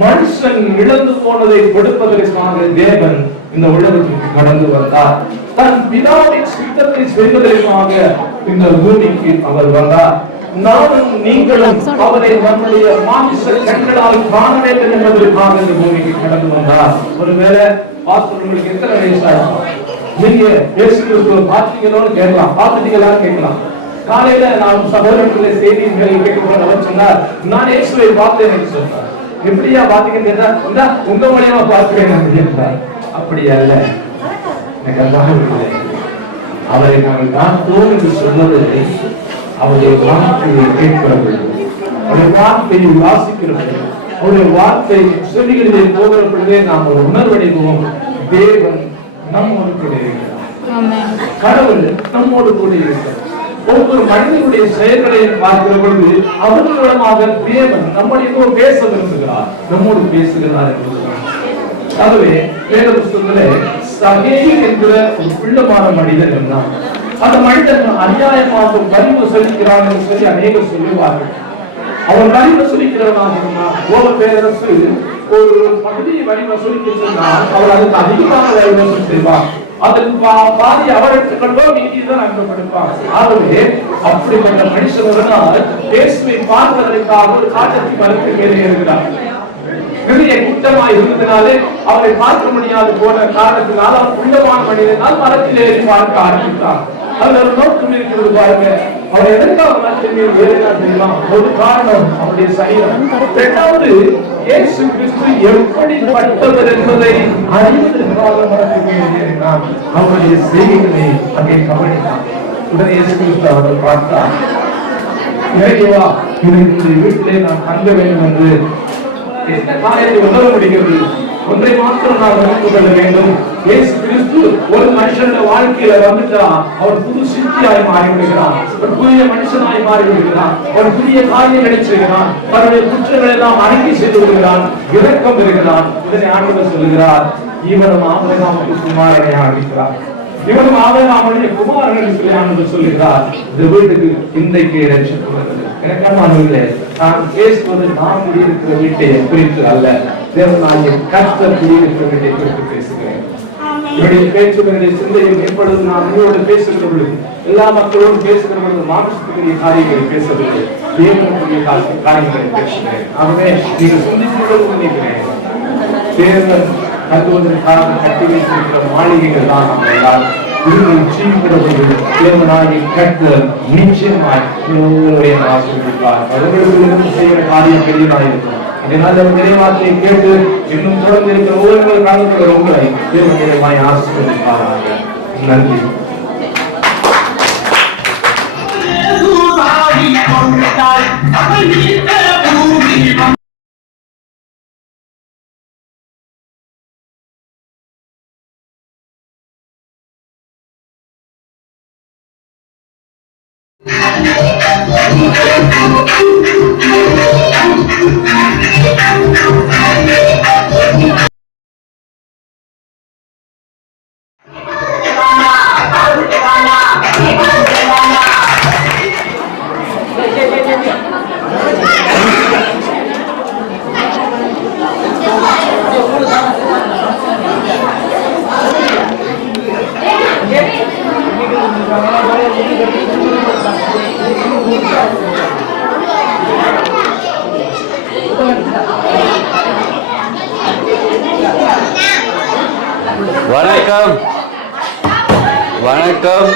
மனுஷன் இழந்து போனதை கொடுப்பதற்காக தேவன் இந்த உலகத்திற்கு கடந்து வந்தார். தன் பிதாவின் சித்தத்தை செய்வதற்காக இந்த பூமிக்கு அவர் வந்தார். நானும் நீங்களும் அவரை நம்முடைய மாமிச கண்களால் காண வேண்டும் என்பதற்காக இந்த பூமிக்கு கடந்து வந்தார். ஒருவேளை பார்த்து எத்தனை வயசாகும், நீங்க பேசுகிறது பார்த்தீங்களோன்னு கேட்கலாம், பார்த்துட்டீங்களான்னு கேட்கலாம். காலையில நான் சகோதரர்கள செய்திகளை கேட்க சொன்னார், நான் இயேசுவை பார்த்தேன் என்று சொன்னார். எப்படியா பாத்தீங்கன்னா உங்க மூலியமா பார்க்கிறேன். அப்படி அல்ல, எனக்கு அல்லாஹ் அவரை நாங்கள் பார்த்தோம் என்று சொன்னதில்லை, அவருடைய வார்த்தையை கேட்கிறவர்கள், அவருடைய வார்த்தையை வாசிக்கிறவர்கள், அவருடைய வார்த்தை சொல்லிகளிலே போகிற பொழுதே நாம் ஒரு உணர்வடைவோம். தேவன் நம்மோடு கூட இருக்கிறார், கடவுள் நம்மோடு கூட இருக்கிறார். ஒவ்வொரு மனிதனுடைய செயல்களை பார்க்கிற பொழுது அவர்கள் மூலமாக தேவன் நம்முடைய பேச விரும்புகிறார், நம்மோடு பேசுகிறார் என்பதுதான். ஆகவே வேத புத்தகத்திலே சகேயு என்கிற ஒரு பிள்ளமான மனிதன் இருந்தான். அந்த மனிதன் அநியாயமாக வரி வசூலிக்கிறான் என்று சொல்லி அநேகர் சொல்லுவார்கள். அவன் வரி வசூலிக்கிறவனாக இருந்தான். ரோம பேரரசு ஒரு பகுதியை வரி வசூலிக்க சொன்னால் அவர் அதுக்கு அதிகமான வரி வசூல் செய்வார். அதற்கு பாதி அவருக்கு கண்டோ நீதிதான் அங்கப்படுப்பார். ஆகவே அப்படிப்பட்ட மனுஷனால் இயேசுவை பார்ப்பதற்காக ஒரு காட்டத்தி மரத்துக்கு மேலே இருக்கிறார். பெரிய கூட்டமாக இருந்ததினாலே அவரை பார்க்க முடியாது போன காரணத்தினால் அவர் உள்ளமான மனிதனால் மரத்தில் ஏறி பார்க்க ஆரம்பித்தார். அதுல ஒரு நோக்கம் இருக்கிறது பாருங்க. அவர் எதற்காக மரத்தின் மேல் ஏறினார் தெரியுமா? ஒரு காரணம் அவருடைய சரீரம். இரண்டாவது, இயேசு கிறிஸ்து எப்படிப்பட்டவர் என்பதை அறிவதற்காக மரத்தின் மேல் ஏறினார். அவருடைய செய்திகளை அங்கே கவனித்தார். உடனே இயேசு கிறிஸ்து அவர்கள் பார்த்தார், இறைவா, என்னுடைய வீட்டிலே நான் தங்க வேண்டும் என்று காரியத்தை உணர முடிகிறது. ஒன்றை மாத்திரம் நாம் அறிந்து கொள்ள வேண்டும். இயேசு கிறிஸ்து ஒரு மனுஷனுடைய வாழ்க்கையில வந்துட்டா அவர் புது சித்தியாய் மாறிவிடுகிறான், ஒரு புதிய மனுஷனாய் மாறிவிடுகிறான், ஒரு புதிய காரியங்களை செய்கிறான், தன்னுடைய குற்றங்களை எல்லாம் அறிக்கை செய்து விடுகிறான், இரக்கம் பெறுகிறான். இதனை ஆண்டவர் சொல்லுகிறார், இவனும் ஆபிரகாமுக்கு குமாரனை ஆகிறார், இவனும் ஆபிரகாமுடைய குமாரன் சொல்லி ஆண்டவர் சொல்லுகிறார். இந்த வீட்டுக்கு இன்றைக்கு ரட்சிக்கப்படுகிறது. எனக்கானவர்களே, நான் பேசுவது நாம் குடியிருக்கிற வீட்டை குறித்து அல்ல, தேவனாகிய கர்த்தர் குடியிருக்கிற வீட்டை குறித்து பேசுகிறேன். என்னுடைய பேச்சுகளுடைய சிந்தையில் எப்பொழுது நான் உங்களோடு பேசுகிற பொழுது, எல்லா மக்களோடு பேசுகிற பொழுது மானுஷத்துக்குரிய காரியங்களை பேசவில்லை, தேவனுக்குரிய காரியங்களை பேசுகிறேன். ஆகவே நீங்கள் சிந்தித்து நினைக்கிறேன், தேவன் கட்டுவதற்காக கட்டி வைத்திருக்கிற மாளிகைகள் தான் நம்ம எல்லாரும் தேவனாகிய கர்த்தர் நிச்சயமாய் உங்களுடைய ஆசீர்வதிப்பார். அவர்களுக்கு செய்கிற காரியம் பெரியதாயிருக்கும். அதனால் நிறைவாற்றை கேட்டு இன்னும் தொடர்ந்து இருக்கிற ஒவ்வொரு காலத்தில் உங்களை தேவனாய் ஆசீர்வதிப்பாராக. நன்றி. வணக்கம் வணக்கம்.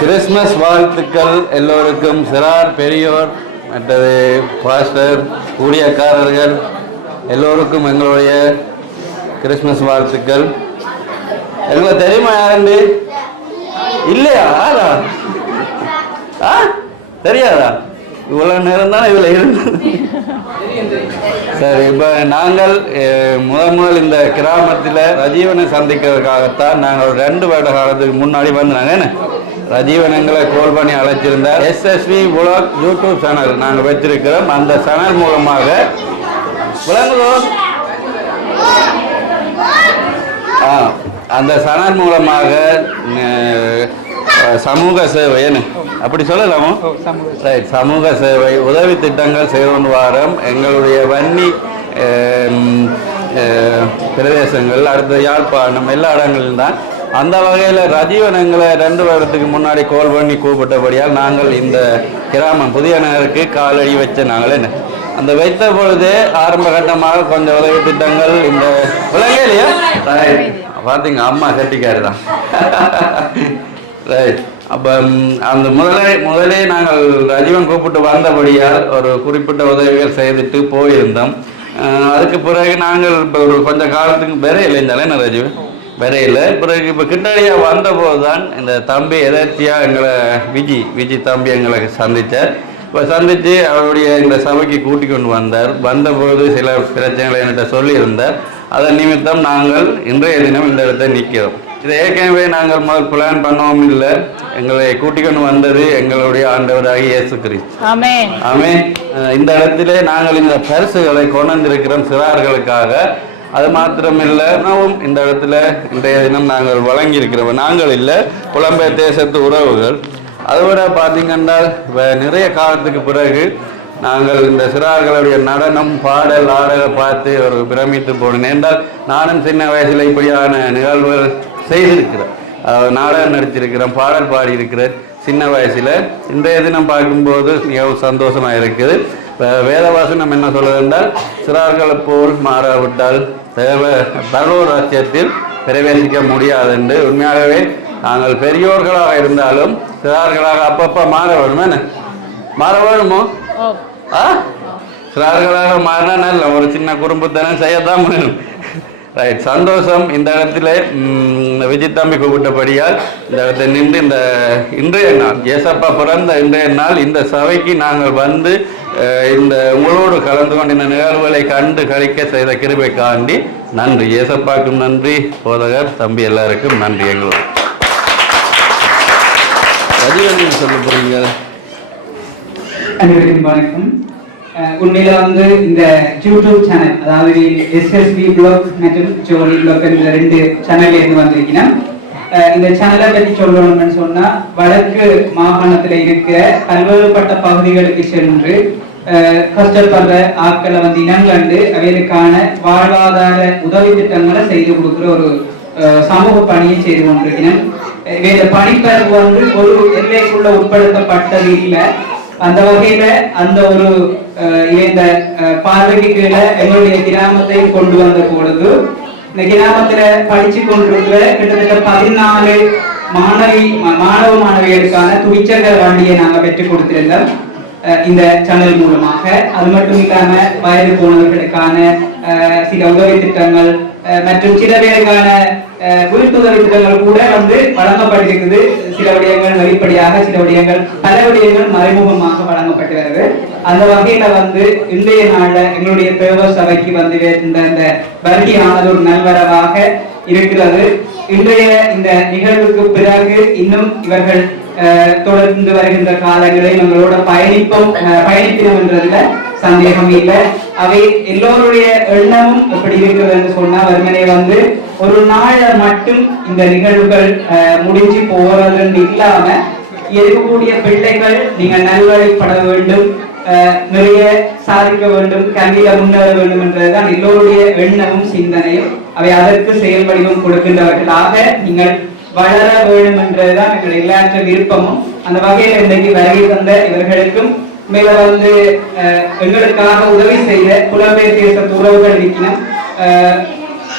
கிறிஸ்மஸ் வாழ்த்துக்கள் எல்லோருக்கும். சிறார், பெரியோர், மற்றது பாஸ்டர், ஊழியக்காரர்கள் எல்லோருக்கும் எங்களுடைய கிறிஸ்மஸ் வாழ்த்துக்கள். எங்களுக்கு தெரியுமா யாருண்டு? இல்லையா? ஆளா? தெரியாதா? இவ்வளவு நேரம் தான் இவ்வளவு இருந்தது. சரி, இப்போ நாங்கள் முதல் இந்த கிராமத்தில் ரஜீவனை சந்திக்கிறதுக்காகத்தான் நாங்கள் 2 வருட காலத்துக்கு முன்னாடி வந்தாங்க. என்ன ரஜீவன் எங்களை கோல் பண்ணி அழைச்சிருந்தார். SSV Vlog யூடியூப் சேனல் நாங்கள் வச்சிருக்கிறோம். அந்த சேனல் மூலமாக விளங்குதோ? அந்த சேனல் மூலமாக சமூக சேவை, என்ன அப்படி சொல்லலாமோ? ரைட், சமூக சேவை உதவி திட்டங்கள் செய்து வாரம் எங்களுடைய வன்னி பிரதேசங்கள், அடுத்த யாழ்ப்பாணம், எல்லா இடங்களிலும் தான். அந்த வகையில் ரஜீவன் எங்களை 2 வருடத்துக்கு முன்னாடி கோல் பண்ணி கூப்பிட்டபடியால் நாங்கள் இந்த கிராமம் புதிய நகருக்கு காலடி வச்ச நாங்கள். என்ன அந்த வைத்த பொழுதே ஆரம்ப கட்டமாக கொஞ்சம் உதவி திட்டங்கள் இந்த விலங்கையிலையா பார்த்தீங்க, அம்மா கட்டிக்காரு தான். ரைட், அப்போ அந்த முதலே நாங்கள் ரஜீவன் கூப்பிட்டு வந்தபடியால் ஒரு குறிப்பிட்ட உதவிகள் செய்துட்டு போயிருந்தோம். அதுக்கு பிறகு நாங்கள் இப்போ ஒரு கொஞ்சம் காலத்துக்கு விரையில் இருந்தாலே என்ன ரஜீவன் விரையில் பிறகு இப்போ கிட்டடியாக வந்தபோது தான் இந்த தம்பி எதர்ச்சியாக எங்களை விஜி தம்பி எங்களை சந்தித்தார். இப்போ சந்தித்து அவருடைய இந்த சபைக்கு கூட்டி கொண்டு வந்தார். வந்தபோது சில பிரச்சனைகளை என்கிட்ட சொல்லியிருந்தார். அதன் நிமித்தம் நாங்கள் இன்றைய தினம் இந்த இடத்தை நிற்கிறோம். இதை ஏற்கனவே நாங்கள் முதல் பிளான் பண்ணவும் இல்லை. எங்களை கூட்டிக் கொண்டு வந்தது எங்களுடைய ஆண்டவராகிய இயேசு கிறிஸ்து. ஆமென். ஆமென். இந்த இடத்திலே நாங்கள் இந்த பரிசுகளை கொண்டு வந்திருக்கிறோம் சிறார்களுக்காக. அது மாத்திரமில்லை, நாமும் இந்த இடத்துல இன்றைய தினம் நாங்கள் வழங்கியிருக்கிறோம். நாங்கள் இல்லை, புலம்பெயர் தேசத்து உறவுகள். அதோட பார்த்தீங்கன்னா நிறைய காலத்துக்கு பிறகு நாங்கள் இந்த சிறார்களுடைய நடனம், பாடல், ஆடலை பார்த்து ஒரு பிரமித்து போனேன். என்றால் நானும் சின்ன வயசில் இப்படியான நிகழ்வுகள் செய்திருக்கிறேன். நாடகம் நடிச்சிருக்கிறேன், பாடல் பாடியிருக்கிறேன் சின்ன வயசில். இன்றைய தினம் பார்க்கும்போது மிகவும் சந்தோஷமாக இருக்குது. வேதவாசனம் என்ன சொல்வது என்றால், சிறார்களை போல் மாறாவிட்டால் பரலோக ராஜ்யத்தில் பிரவேசிக்க முடியாது என்று. உண்மையாகவே நாங்கள் பெரியோர்களாக இருந்தாலும் சிறார்களாக அப்பப்போ மாற வேணுமே. என்ன மாற வேணுமோ? சிறார்களாக மாறினா நல்ல ஒரு சின்ன குடும்பத்தனம் செய்யத்தான் வேணும். ரைட், சந்தோஷம். இந்த இடத்துல விஜய் தம்பி கூப்பிட்டபடியால் இந்த இடத்துல நின்று இந்த இன்றைய நாள், ஏசப்பா பிறந்த இன்றைய நாள் இந்த சபைக்கு நாங்கள் வந்து இந்த உங்களோடு கலந்து கொண்டு இந்த நிகழ்வுகளை கண்டு கழிக்க செய்த கிருபைக்காண்டி நன்றி. ஏசப்பாக்கும் நன்றி, போதகர் தம்பி எல்லாருக்கும் நன்றி. எங்களோட பதிவு சொல்ல போறீங்க. அனைவருக்கும் வணக்கம். உண்மையில வந்து இந்த யூடியூப் சேனல், அதாவது SSB பிளாக் மற்றும் ஜோலி பிளாக் என்ற 2 சேனல்ல இருந்து வந்திருக்கிறேன். இந்த சேனலை பற்றி சொல்லணும்னு சொன்னா, வடக்கு மாகாணத்துல இருக்கிற பல்வேறுபட்ட பகுதிகளுக்கு சென்று கஷ்டப்படுற ஆட்களை வந்து இனங்கண்டு அவைகளுக்கான வாழ்வாதார உதவி திட்டங்களை செய்து கொடுக்குற ஒரு சமூக பணியை செய்து கொண்டிருக்கிறேன். இந்த பணிப்பெயர் வந்து ஒரு எல்லைக்குள்ள உட்படுத்தப்பட்டது இல்லை. அந்த வகையில அந்த ஒரு இந்த பார்வைக்கு கீழே எங்களுடைய கிராமத்தையும் கொண்டு வந்த பொழுது இந்த கிராமத்துல படிச்சு கொண்டிருக்கிற கிட்டத்தட்ட 14 மாணவ மாணவியருக்கான துவிச்சக்கர வண்டியை நாங்க பெற்றுக் கொடுத்திருந்தோம் இந்த சேனல் மூலமாக. அது மட்டும் இல்லாம வயது போனவர்களுக்கான சில உதவி திட்டங்கள் மற்றும் சில பேருக்கான வீட்டுதவி திட்டங்கள் கூட வந்து வழங்கப்பட்டிருக்குது. சில விடயங்கள் வெளிப்படையாக, சில விடயங்கள் பல விடயங்கள் மறைமுகமாக வழங்கப்பட்டு வருது. அந்த வகையில வந்து இன்றைய நாள்ல எங்களுடைய தேவ சபைக்கு வந்து இந்த வருகையானது ஒரு நல்வரவாக இருக்கிறது. இன்றைய இந்த நிகழ்வுக்கு பிறகு இன்னும் இவர்கள் தொடர்ந்து வருகின்ற காலங்களில் எங்களோட பயணிப்போம் என்றதுல சந்தேகம் இல்லை. அவை எல்லோருடைய எண்ணமும் எப்படி இருக்கிறது என்று சொன்னா, வறுமனை வந்து ஒரு நாள்ல மட்டும் இந்த நிகழ்வுகள் முடிஞ்சு போறது இல்லாம இருக்கக்கூடிய பிள்ளைகள் நீங்க நல்வழிப்பட வேண்டும், நிறைய சாதிக்க வேண்டும், கல்வியில முன்னேற வேண்டும் என்றதுதான் எல்லோருடைய எண்ணமும் சிந்தனையும். அவை அதற்கு செயல் வடிவம் கொடுக்கின்றவர்களாக நீங்கள் வளர வேண்டும் என்றதுதான் எங்களுடைய எல்லாற்ற விருப்பமும். அந்த வகையில் இன்றைக்கு வருகை தந்த இவர்களுக்கும் மேல வந்து எங்களுக்காக உதவி செய்த புலம்பெயர் தேச உறவுகள் இருக்கணும்,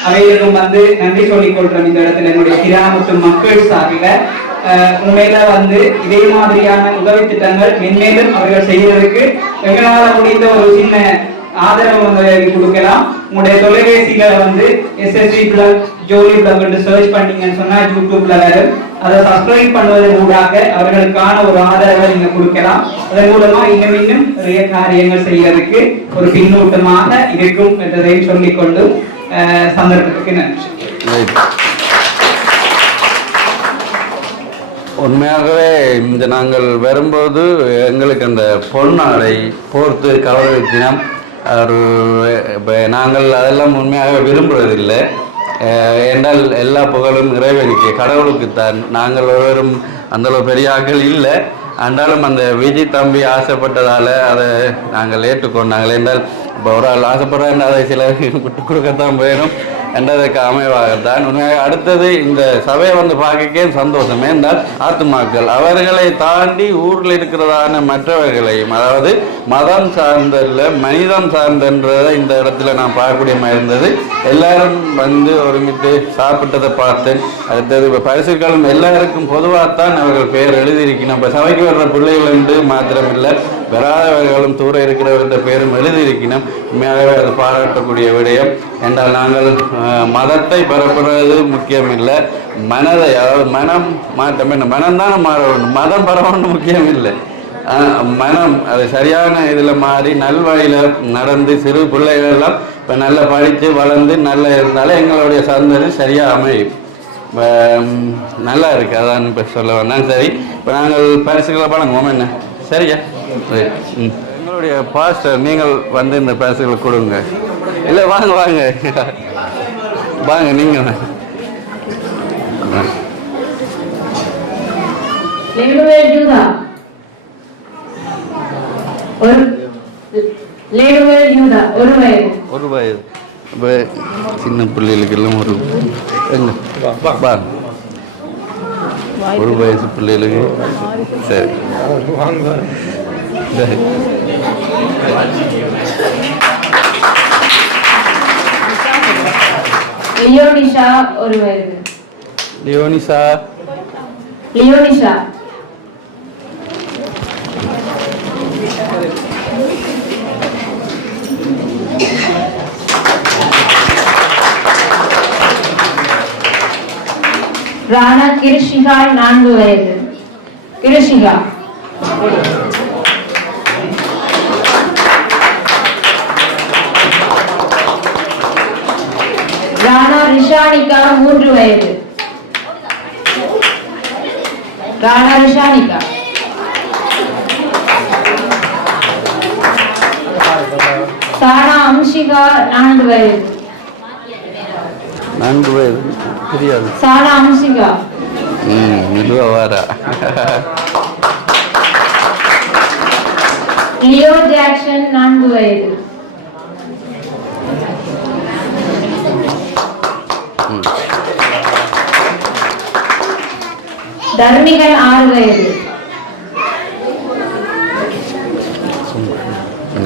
அவைகளுக்கும் வந்து நன்றி சொல்லிக் கொள்றோம் இந்த இடத்துல என்னுடைய கிராமத்து மக்கள் சார்பில். உண்மையில வந்து இதே மாதிரியான உதவி திட்டங்கள் மென்மேலும் அவர்கள் செய்யறதுக்கு எங்களால் முடிந்த ஒரு சின்ன ஆதரவு வந்து கொடுக்கலாம். உங்களுடைய தொலைபேசியில வந்து SSB பிளாக் ஜோலி பிளாக் என்று சர்ச் பண்ணீங்கன்னு சொன்னா யூடியூப்ல வரும். அதை சப்ஸ்கிரைப் பண்ணுவதன் மூலமாக அவர்களுக்கான ஒரு ஆதரவை நீங்க கொடுக்கலாம். அதன் மூலமா இன்னும் நிறைய காரியங்கள் செய்யறதுக்கு ஒரு பின்னூட்டமாக இருக்கும் என்றதையும் சொல்லிக்கொண்டு சந்தர்ப்பத்துக்கு நன்றி. உண்மையாகவே இந்த நாங்கள் வரும்போது எங்களுக்கு அந்த பொன்னாடை போர்த்து கலவரத்தினம் நாங்கள் அதெல்லாம் உண்மையாக விரும்புவதில்லை. என்றால் எல்லா புகழும் இறைவனுக்கு, கடவுளுக்குத்தான். நாங்கள் ஒருவரும் அந்தளவு பெரிய ஆக்கள் இல்லை. ஆண்டாலும் அந்த விஜய் தம்பி ஆசைப்பட்டதால் அதை நாங்கள் ஏற்றுக்கொண்டாங்கள். என்றால் இப்போ ஒரு ஆள் ஆசைப்படுறேன் அதை சில விட்டு கொடுக்கத்தான் வேணும் என்றதுக்கு அமைவாகத்தான். உண்மையாக அடுத்தது இந்த சபையை வந்து பார்க்கவே சந்தோஷம். என்றால் ஆத்துமாக்கள் அவர்களை தாண்டி ஊரில் இருக்கிறதான மற்றவர்களையும், அதாவது மதம் சார்ந்தல்ல மனிதம் சார்ந்தன்றதை இந்த இடத்துல நான் பார்க்கக்கூடிய மாதிரி இருந்தது. எல்லாரும் வந்து ஒருமித்து சாப்பிட்டதை பார்த்தேன். அடுத்தது இப்போ பரிசுகளும் எல்லாருக்கும் பொதுவாகத்தான் அவர்கள் பெயர் எழுதியிருக்கணும். இப்போ சபைக்கு வர்ற பிள்ளைகள் என்று மாத்திரமில்லை, வராதவர்களும் தூர இருக்கிறவர்கிட்ட பேரும் எழுதியிருக்கணும். உண்மையாகவே அது பாராட்டக்கூடிய விடயம். என்றால் நாங்கள் மதத்தை பரப்புறது முக்கியம் இல்லை, மனதை, அதாவது மனம் மாற்றம் என்ன, மனம்தானே மாற வேண்டும், மதம் பரவணும் முக்கியம் இல்லை. மனம் அது சரியான இதில் மாறி நல்வழியில் நடந்து சிறு பிள்ளைகள் எல்லாம் இப்போ நல்லா படித்து வளர்ந்து நல்லா இருந்தாலும் எங்களுடைய சந்ததி சரியாக அமையும். நல்லா இருக்குது, அதான் இப்போ சொல்ல வேண்டாம். சரி, இப்போ நாங்கள் பரிசுகளை வழங்குவோம் என்ன? சரியா? எங்களுடைய பாஸ்டர் நீங்கள் வந்து இந்த பரிசுகளை கொடுங்க. இல்லை வாங்க வாங்க வாங்க நீங்கள் ஒரு வயது. இப்போ சின்ன பிள்ளைகளுக்கு எல்லாம் ஒரு ஒரு வயசு பிள்ளைகளுக்கு. சரி லியோனிஷா ஒரு வயது. லியோனிஷா ராணா கிருஷிகா 4 வயது. கிருஷிகா ரிஷானிகா 3 வயது. ராணா ரிஷானிகா. சானா அம்ஷிகா 4 வயது. 4 வயது தெரியாது. சானா அம்ஷிகா. மெதுவா வாரா. லியோ ஜாக்சன் 4 வயது. தர்மிகன் 6 வயது.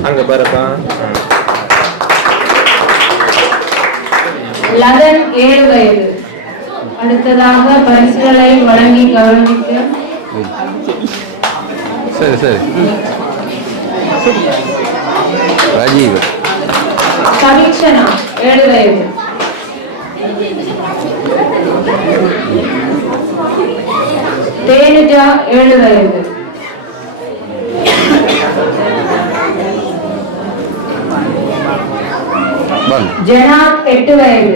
அங்க பாருப்பா. லதன் 7 வயது. அடுத்ததாக பரிசுகளை வழங்கி கௌரவிக்க சரி சரி ராஜீவ். சமீக்ஷனா 7 வயது. தேனுஜா 7 வயது. ஜனாத் 8 வயது.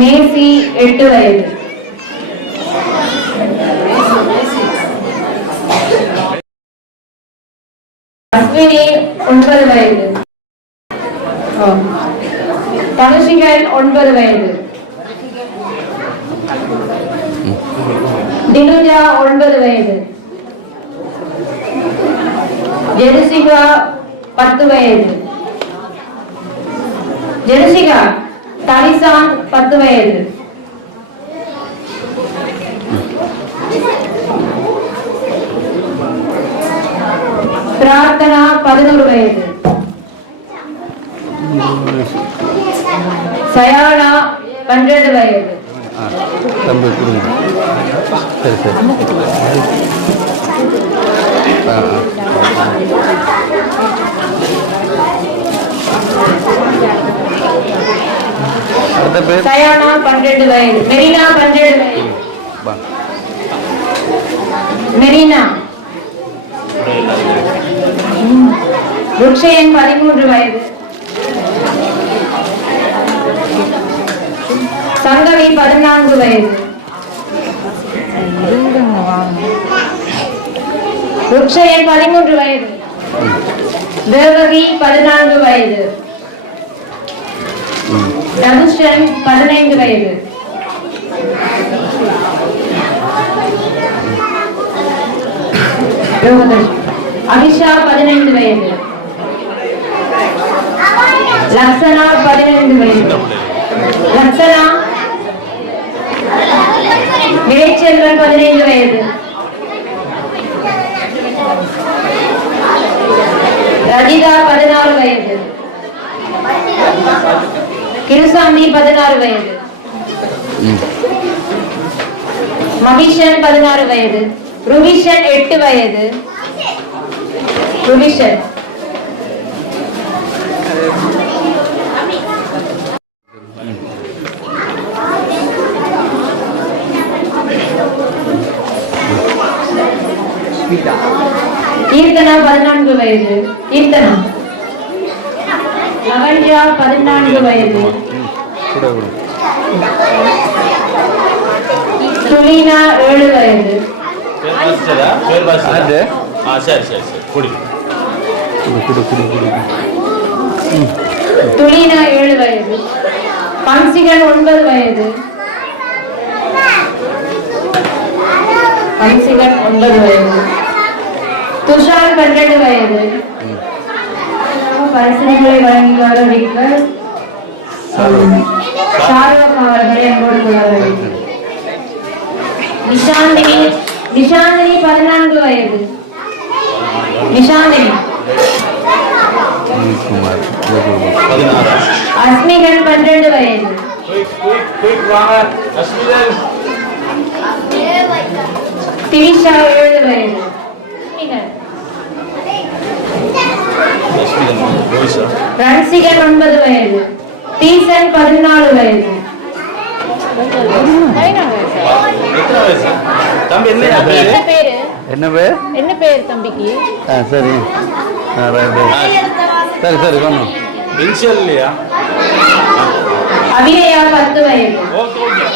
மேசி 8 வயது. அஸ்வினி 9 வயது. தனுஷிகன் 9 வயது. தினுஜா 9 வயது. ஜெருசிகா 10 வயது. ஜெருசிகா தலிசான் 10 வயது. பிரார்த்தனா 11 வயது. சயானா 12 வயது. தம்பி கொடுங்க. சரி சரி அடுத்த பேர் சயானா 12 வயது. மெரினா 12 வயது. மெரினா. ருக்ஷயன் 13 வயது. சங்கவி 14 வயது. ருக்ஷயன் 13 வயது. தேவகி 14 வயது. தனுஷன் 15 வயது. அபிஷா 15 வயது. லக்ஷனா 15 வயது. லக்ஷனா. விவேச்செல்வன் 15 வயது. ரஜிதா 16 வயது. கிருசாமி 16 வயது. மகிஷன் 16 வயது. ருவிஷன் 8 வயது. ருவிஷன். கீர்த்தனா 14 வயது. கீர்த்தனா. லவண்யா 14 வயது. துலினா 7 வயது. துலினா 7 வயது. பன்சிகன் 9 வயது. பன்சிகன் 9 வயது. துஷார் 12 வயது. பரிசுகளை வழங்கி கௌரவிக்க ஷாருக் அவர்களை அன்போடு கௌரவிக்க. நிஷாந்தினி 14 வயது. நிஷாந்தினி. அஸ்மிகன் 12 வயது. திரிஷா 7 வயது. ரன்சிகன் 9 வயது. தீசன் 14 வயது. தம்பி என்ன பேரு? என்ன பேர் தம்பிக்கு? சரி சரி சரி சொன்னோம் இன்ஷியல் இல்லையா? அபிநயா 10 வயது. Okay okay.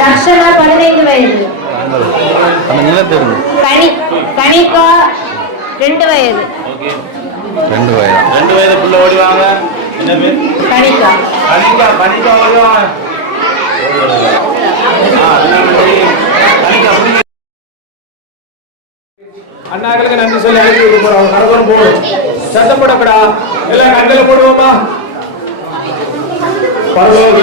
தக்ஷனா 15 வயது. அந்த நிலத்திருந்து கணிகா 2 வயது. 2 வயதுக்குள்ள ஓடிவாங்க. என்ன பேர்? கணிகா ஓடிவாங்க. அண்ணாக்களுக்கு நன்றி சொல்லி அழைத்து விட்டு போறோம். கரகரம் போடும், சத்தம் போடப்படா, எல்லாம் கண்களை போடுவோமா? பரலோக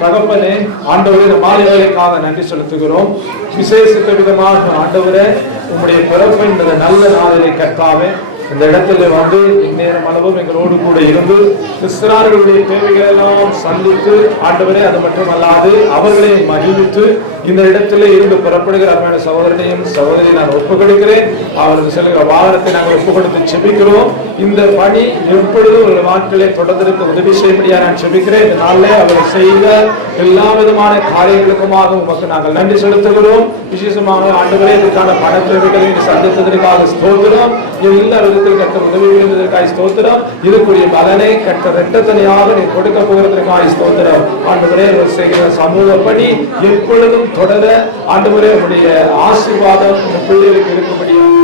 தகப்பனே, ஆண்டவரே, இந்த மாலை வேளைக்காக நன்றி செலுத்துகிறோம். விசேஷித்த விதமாக ஆண்டவரே, உங்களுடைய பிறப்பு இந்த நல்ல நாளிலே கர்த்தாவே இந்த இடத்துல வந்து இந்நேரம் அளவும் எங்களோடு கூட இருந்து கிறிஸ்தவர்களுடைய தேவைகள் எல்லாம் சந்தித்து ஆண்டவரே, அது மட்டுமல்லாது அவர்களை மகிழ்வித்து இந்த இடத்துல இருந்து புறப்படுகிற அருமையான சகோதரனையும் சகோதரி நான் ஒப்புக் கொடுக்கிறேன். அவருக்கு செல்கிற வாகனத்தை நாங்கள் ஒப்புக் கொடுத்து செபிக்கிறோம். இந்த பணி எப்பொழுதும் ஒரு நாட்களே தொடர்ந்து உதவி செய்யும்படியா நான் செபிக்கிறேன். இந்த நாளிலே அவர் செய்த எல்லா விதமான காரியங்களுக்குமாக உமக்கு நாங்கள் நன்றி செலுத்துகிறோம். விசேஷமாக ஆண்டவரே, இதுக்கான பண தேவைகளை சந்தித்ததற்காக ஸ்தோத்திரம். எல்லா விதத்தில் கட்ட உதவி புரிந்ததற்காக ஸ்தோத்திரம். இதுக்குரிய பலனை கட்ட இரட்டத்தனையாக நீ கொடுக்க போகிறதற்காக ஸ்தோத்திரம். ஆண்டவரே, செய்கிற சமூக பணி எப்பொழுதும் தொடர ஆண்டவரே உடைய ஆசீர்வாதம் பிள்ளைகளுக்கு இருக்கும்படியாக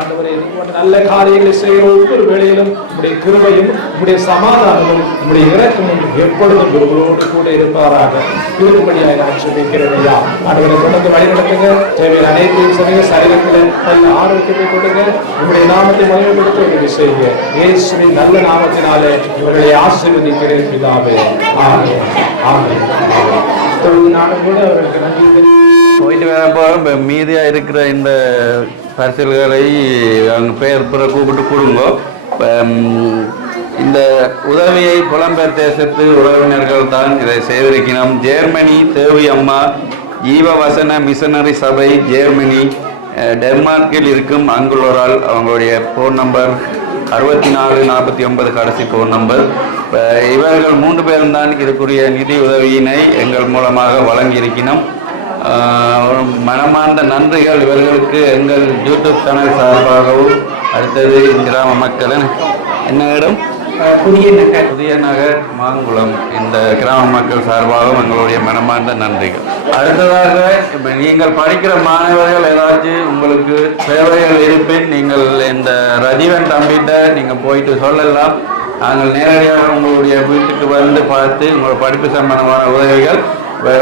ஆண்டவரே, நல்ல காரியங்களை செய்கிற ஒவ்வொரு வேளையிலும் உடைய கிருபையும் உடைய சமாதானமும் உடைய இரக்கமும் எப்பொழுதும் குருகளோடு கூட இருப்பாராக இருக்கும்படியாக நான் சொல்லிக்கிறேன். ஐயா ஆண்டவரை தொடர்ந்து வழி நடத்துங்க. தேவையான அனைத்தையும் சொன்னீங்க. சரீரத்தில் நல்ல ஆரோக்கியத்தை கொடுங்க. உங்களுடைய நாமத்தை மகிமைப்படுத்த உதவி செய்யுங்க. இயேசுவின் நல்ல நாமத்தினாலே இவர்களை ஆசீர்வதிக்கிறேன் பிதாவே. ஆமென் ஆமென். நானும் கூட அவர்களுக்கு நன்றி போயிட்டு வரப்போ மீதியாக இருக்கிற இந்த பரிசல்களை அவங்க பெயர் கூப்பிட்டு கொடுங்க. இந்த உதவியை புலம்பெயர் தேசத்து உறவினர்கள் தான் இதை செய்திருக்கணும். ஜெர்மனி தேவி அம்மா ஜீவவசன மிஷனரி சபை ஜெர்மனி, டென்மார்க்கில் இருக்கும் அங்குள்ளோரால் அவங்களுடைய ஃபோன் நம்பர் 6449 கடைசி ஃபோன் நம்பர். இவர்கள் 3 பேரும் தான் இதுக்குரிய நிதி உதவியினை எங்கள் மூலமாக வழங்கியிருக்கணும். மனமார்ந்த நன்றிகள் இவர்களுக்கு எங்கள் யூடியூப் சேனல் சார்பாகவும், அடுத்தது கிராம மக்களின் என்ன இடம் புதிய நகர் மாங்குளம் இந்த கிராம மக்கள் சார்பாகவும் எங்களுடைய மனமார்ந்த நன்றிகள். அடுத்ததாக இப்போ நீங்கள் படிக்கிற மாணவர்கள் ஏதாச்சும் உங்களுக்கு சேவைகள் இருப்பின் நீங்கள் இந்த ரஜீவன் தம்பிகிட்ட நீங்கள் போயிட்டு சொல்லலாம். நாங்கள் நேரடியாக உங்களுடைய வீட்டுக்கு வந்து பார்த்து உங்களோட படிப்பு சம்பந்தமான உதவிகள்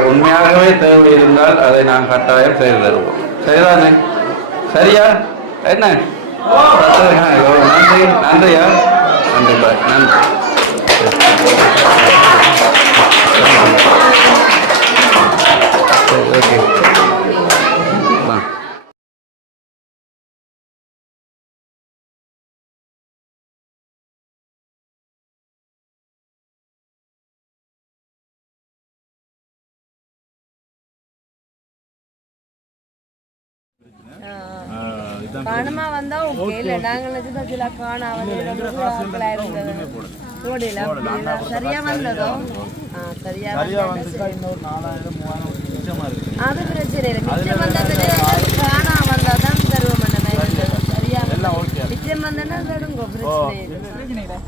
உண்மையாகவே தேவை இருந்தால் அதை நான் கட்டாயம் செய்து தருவோம். சரிதானே? சரியா? என்ன நன்றி நன்றியா? கண்டிப்பா நன்றி. ஓகே பணமா வந்தா ஓகே. இல்ல நாங்களுக்கு சில காணா வந்து சரியா வந்ததோ சரியா அது பிரச்சனை இல்லை. மிச்சம் வந்தது காணா வந்தாதான் தருவோம். சரியா மிச்சம் வந்தா தருங்க, பிரச்சனை இல்லை.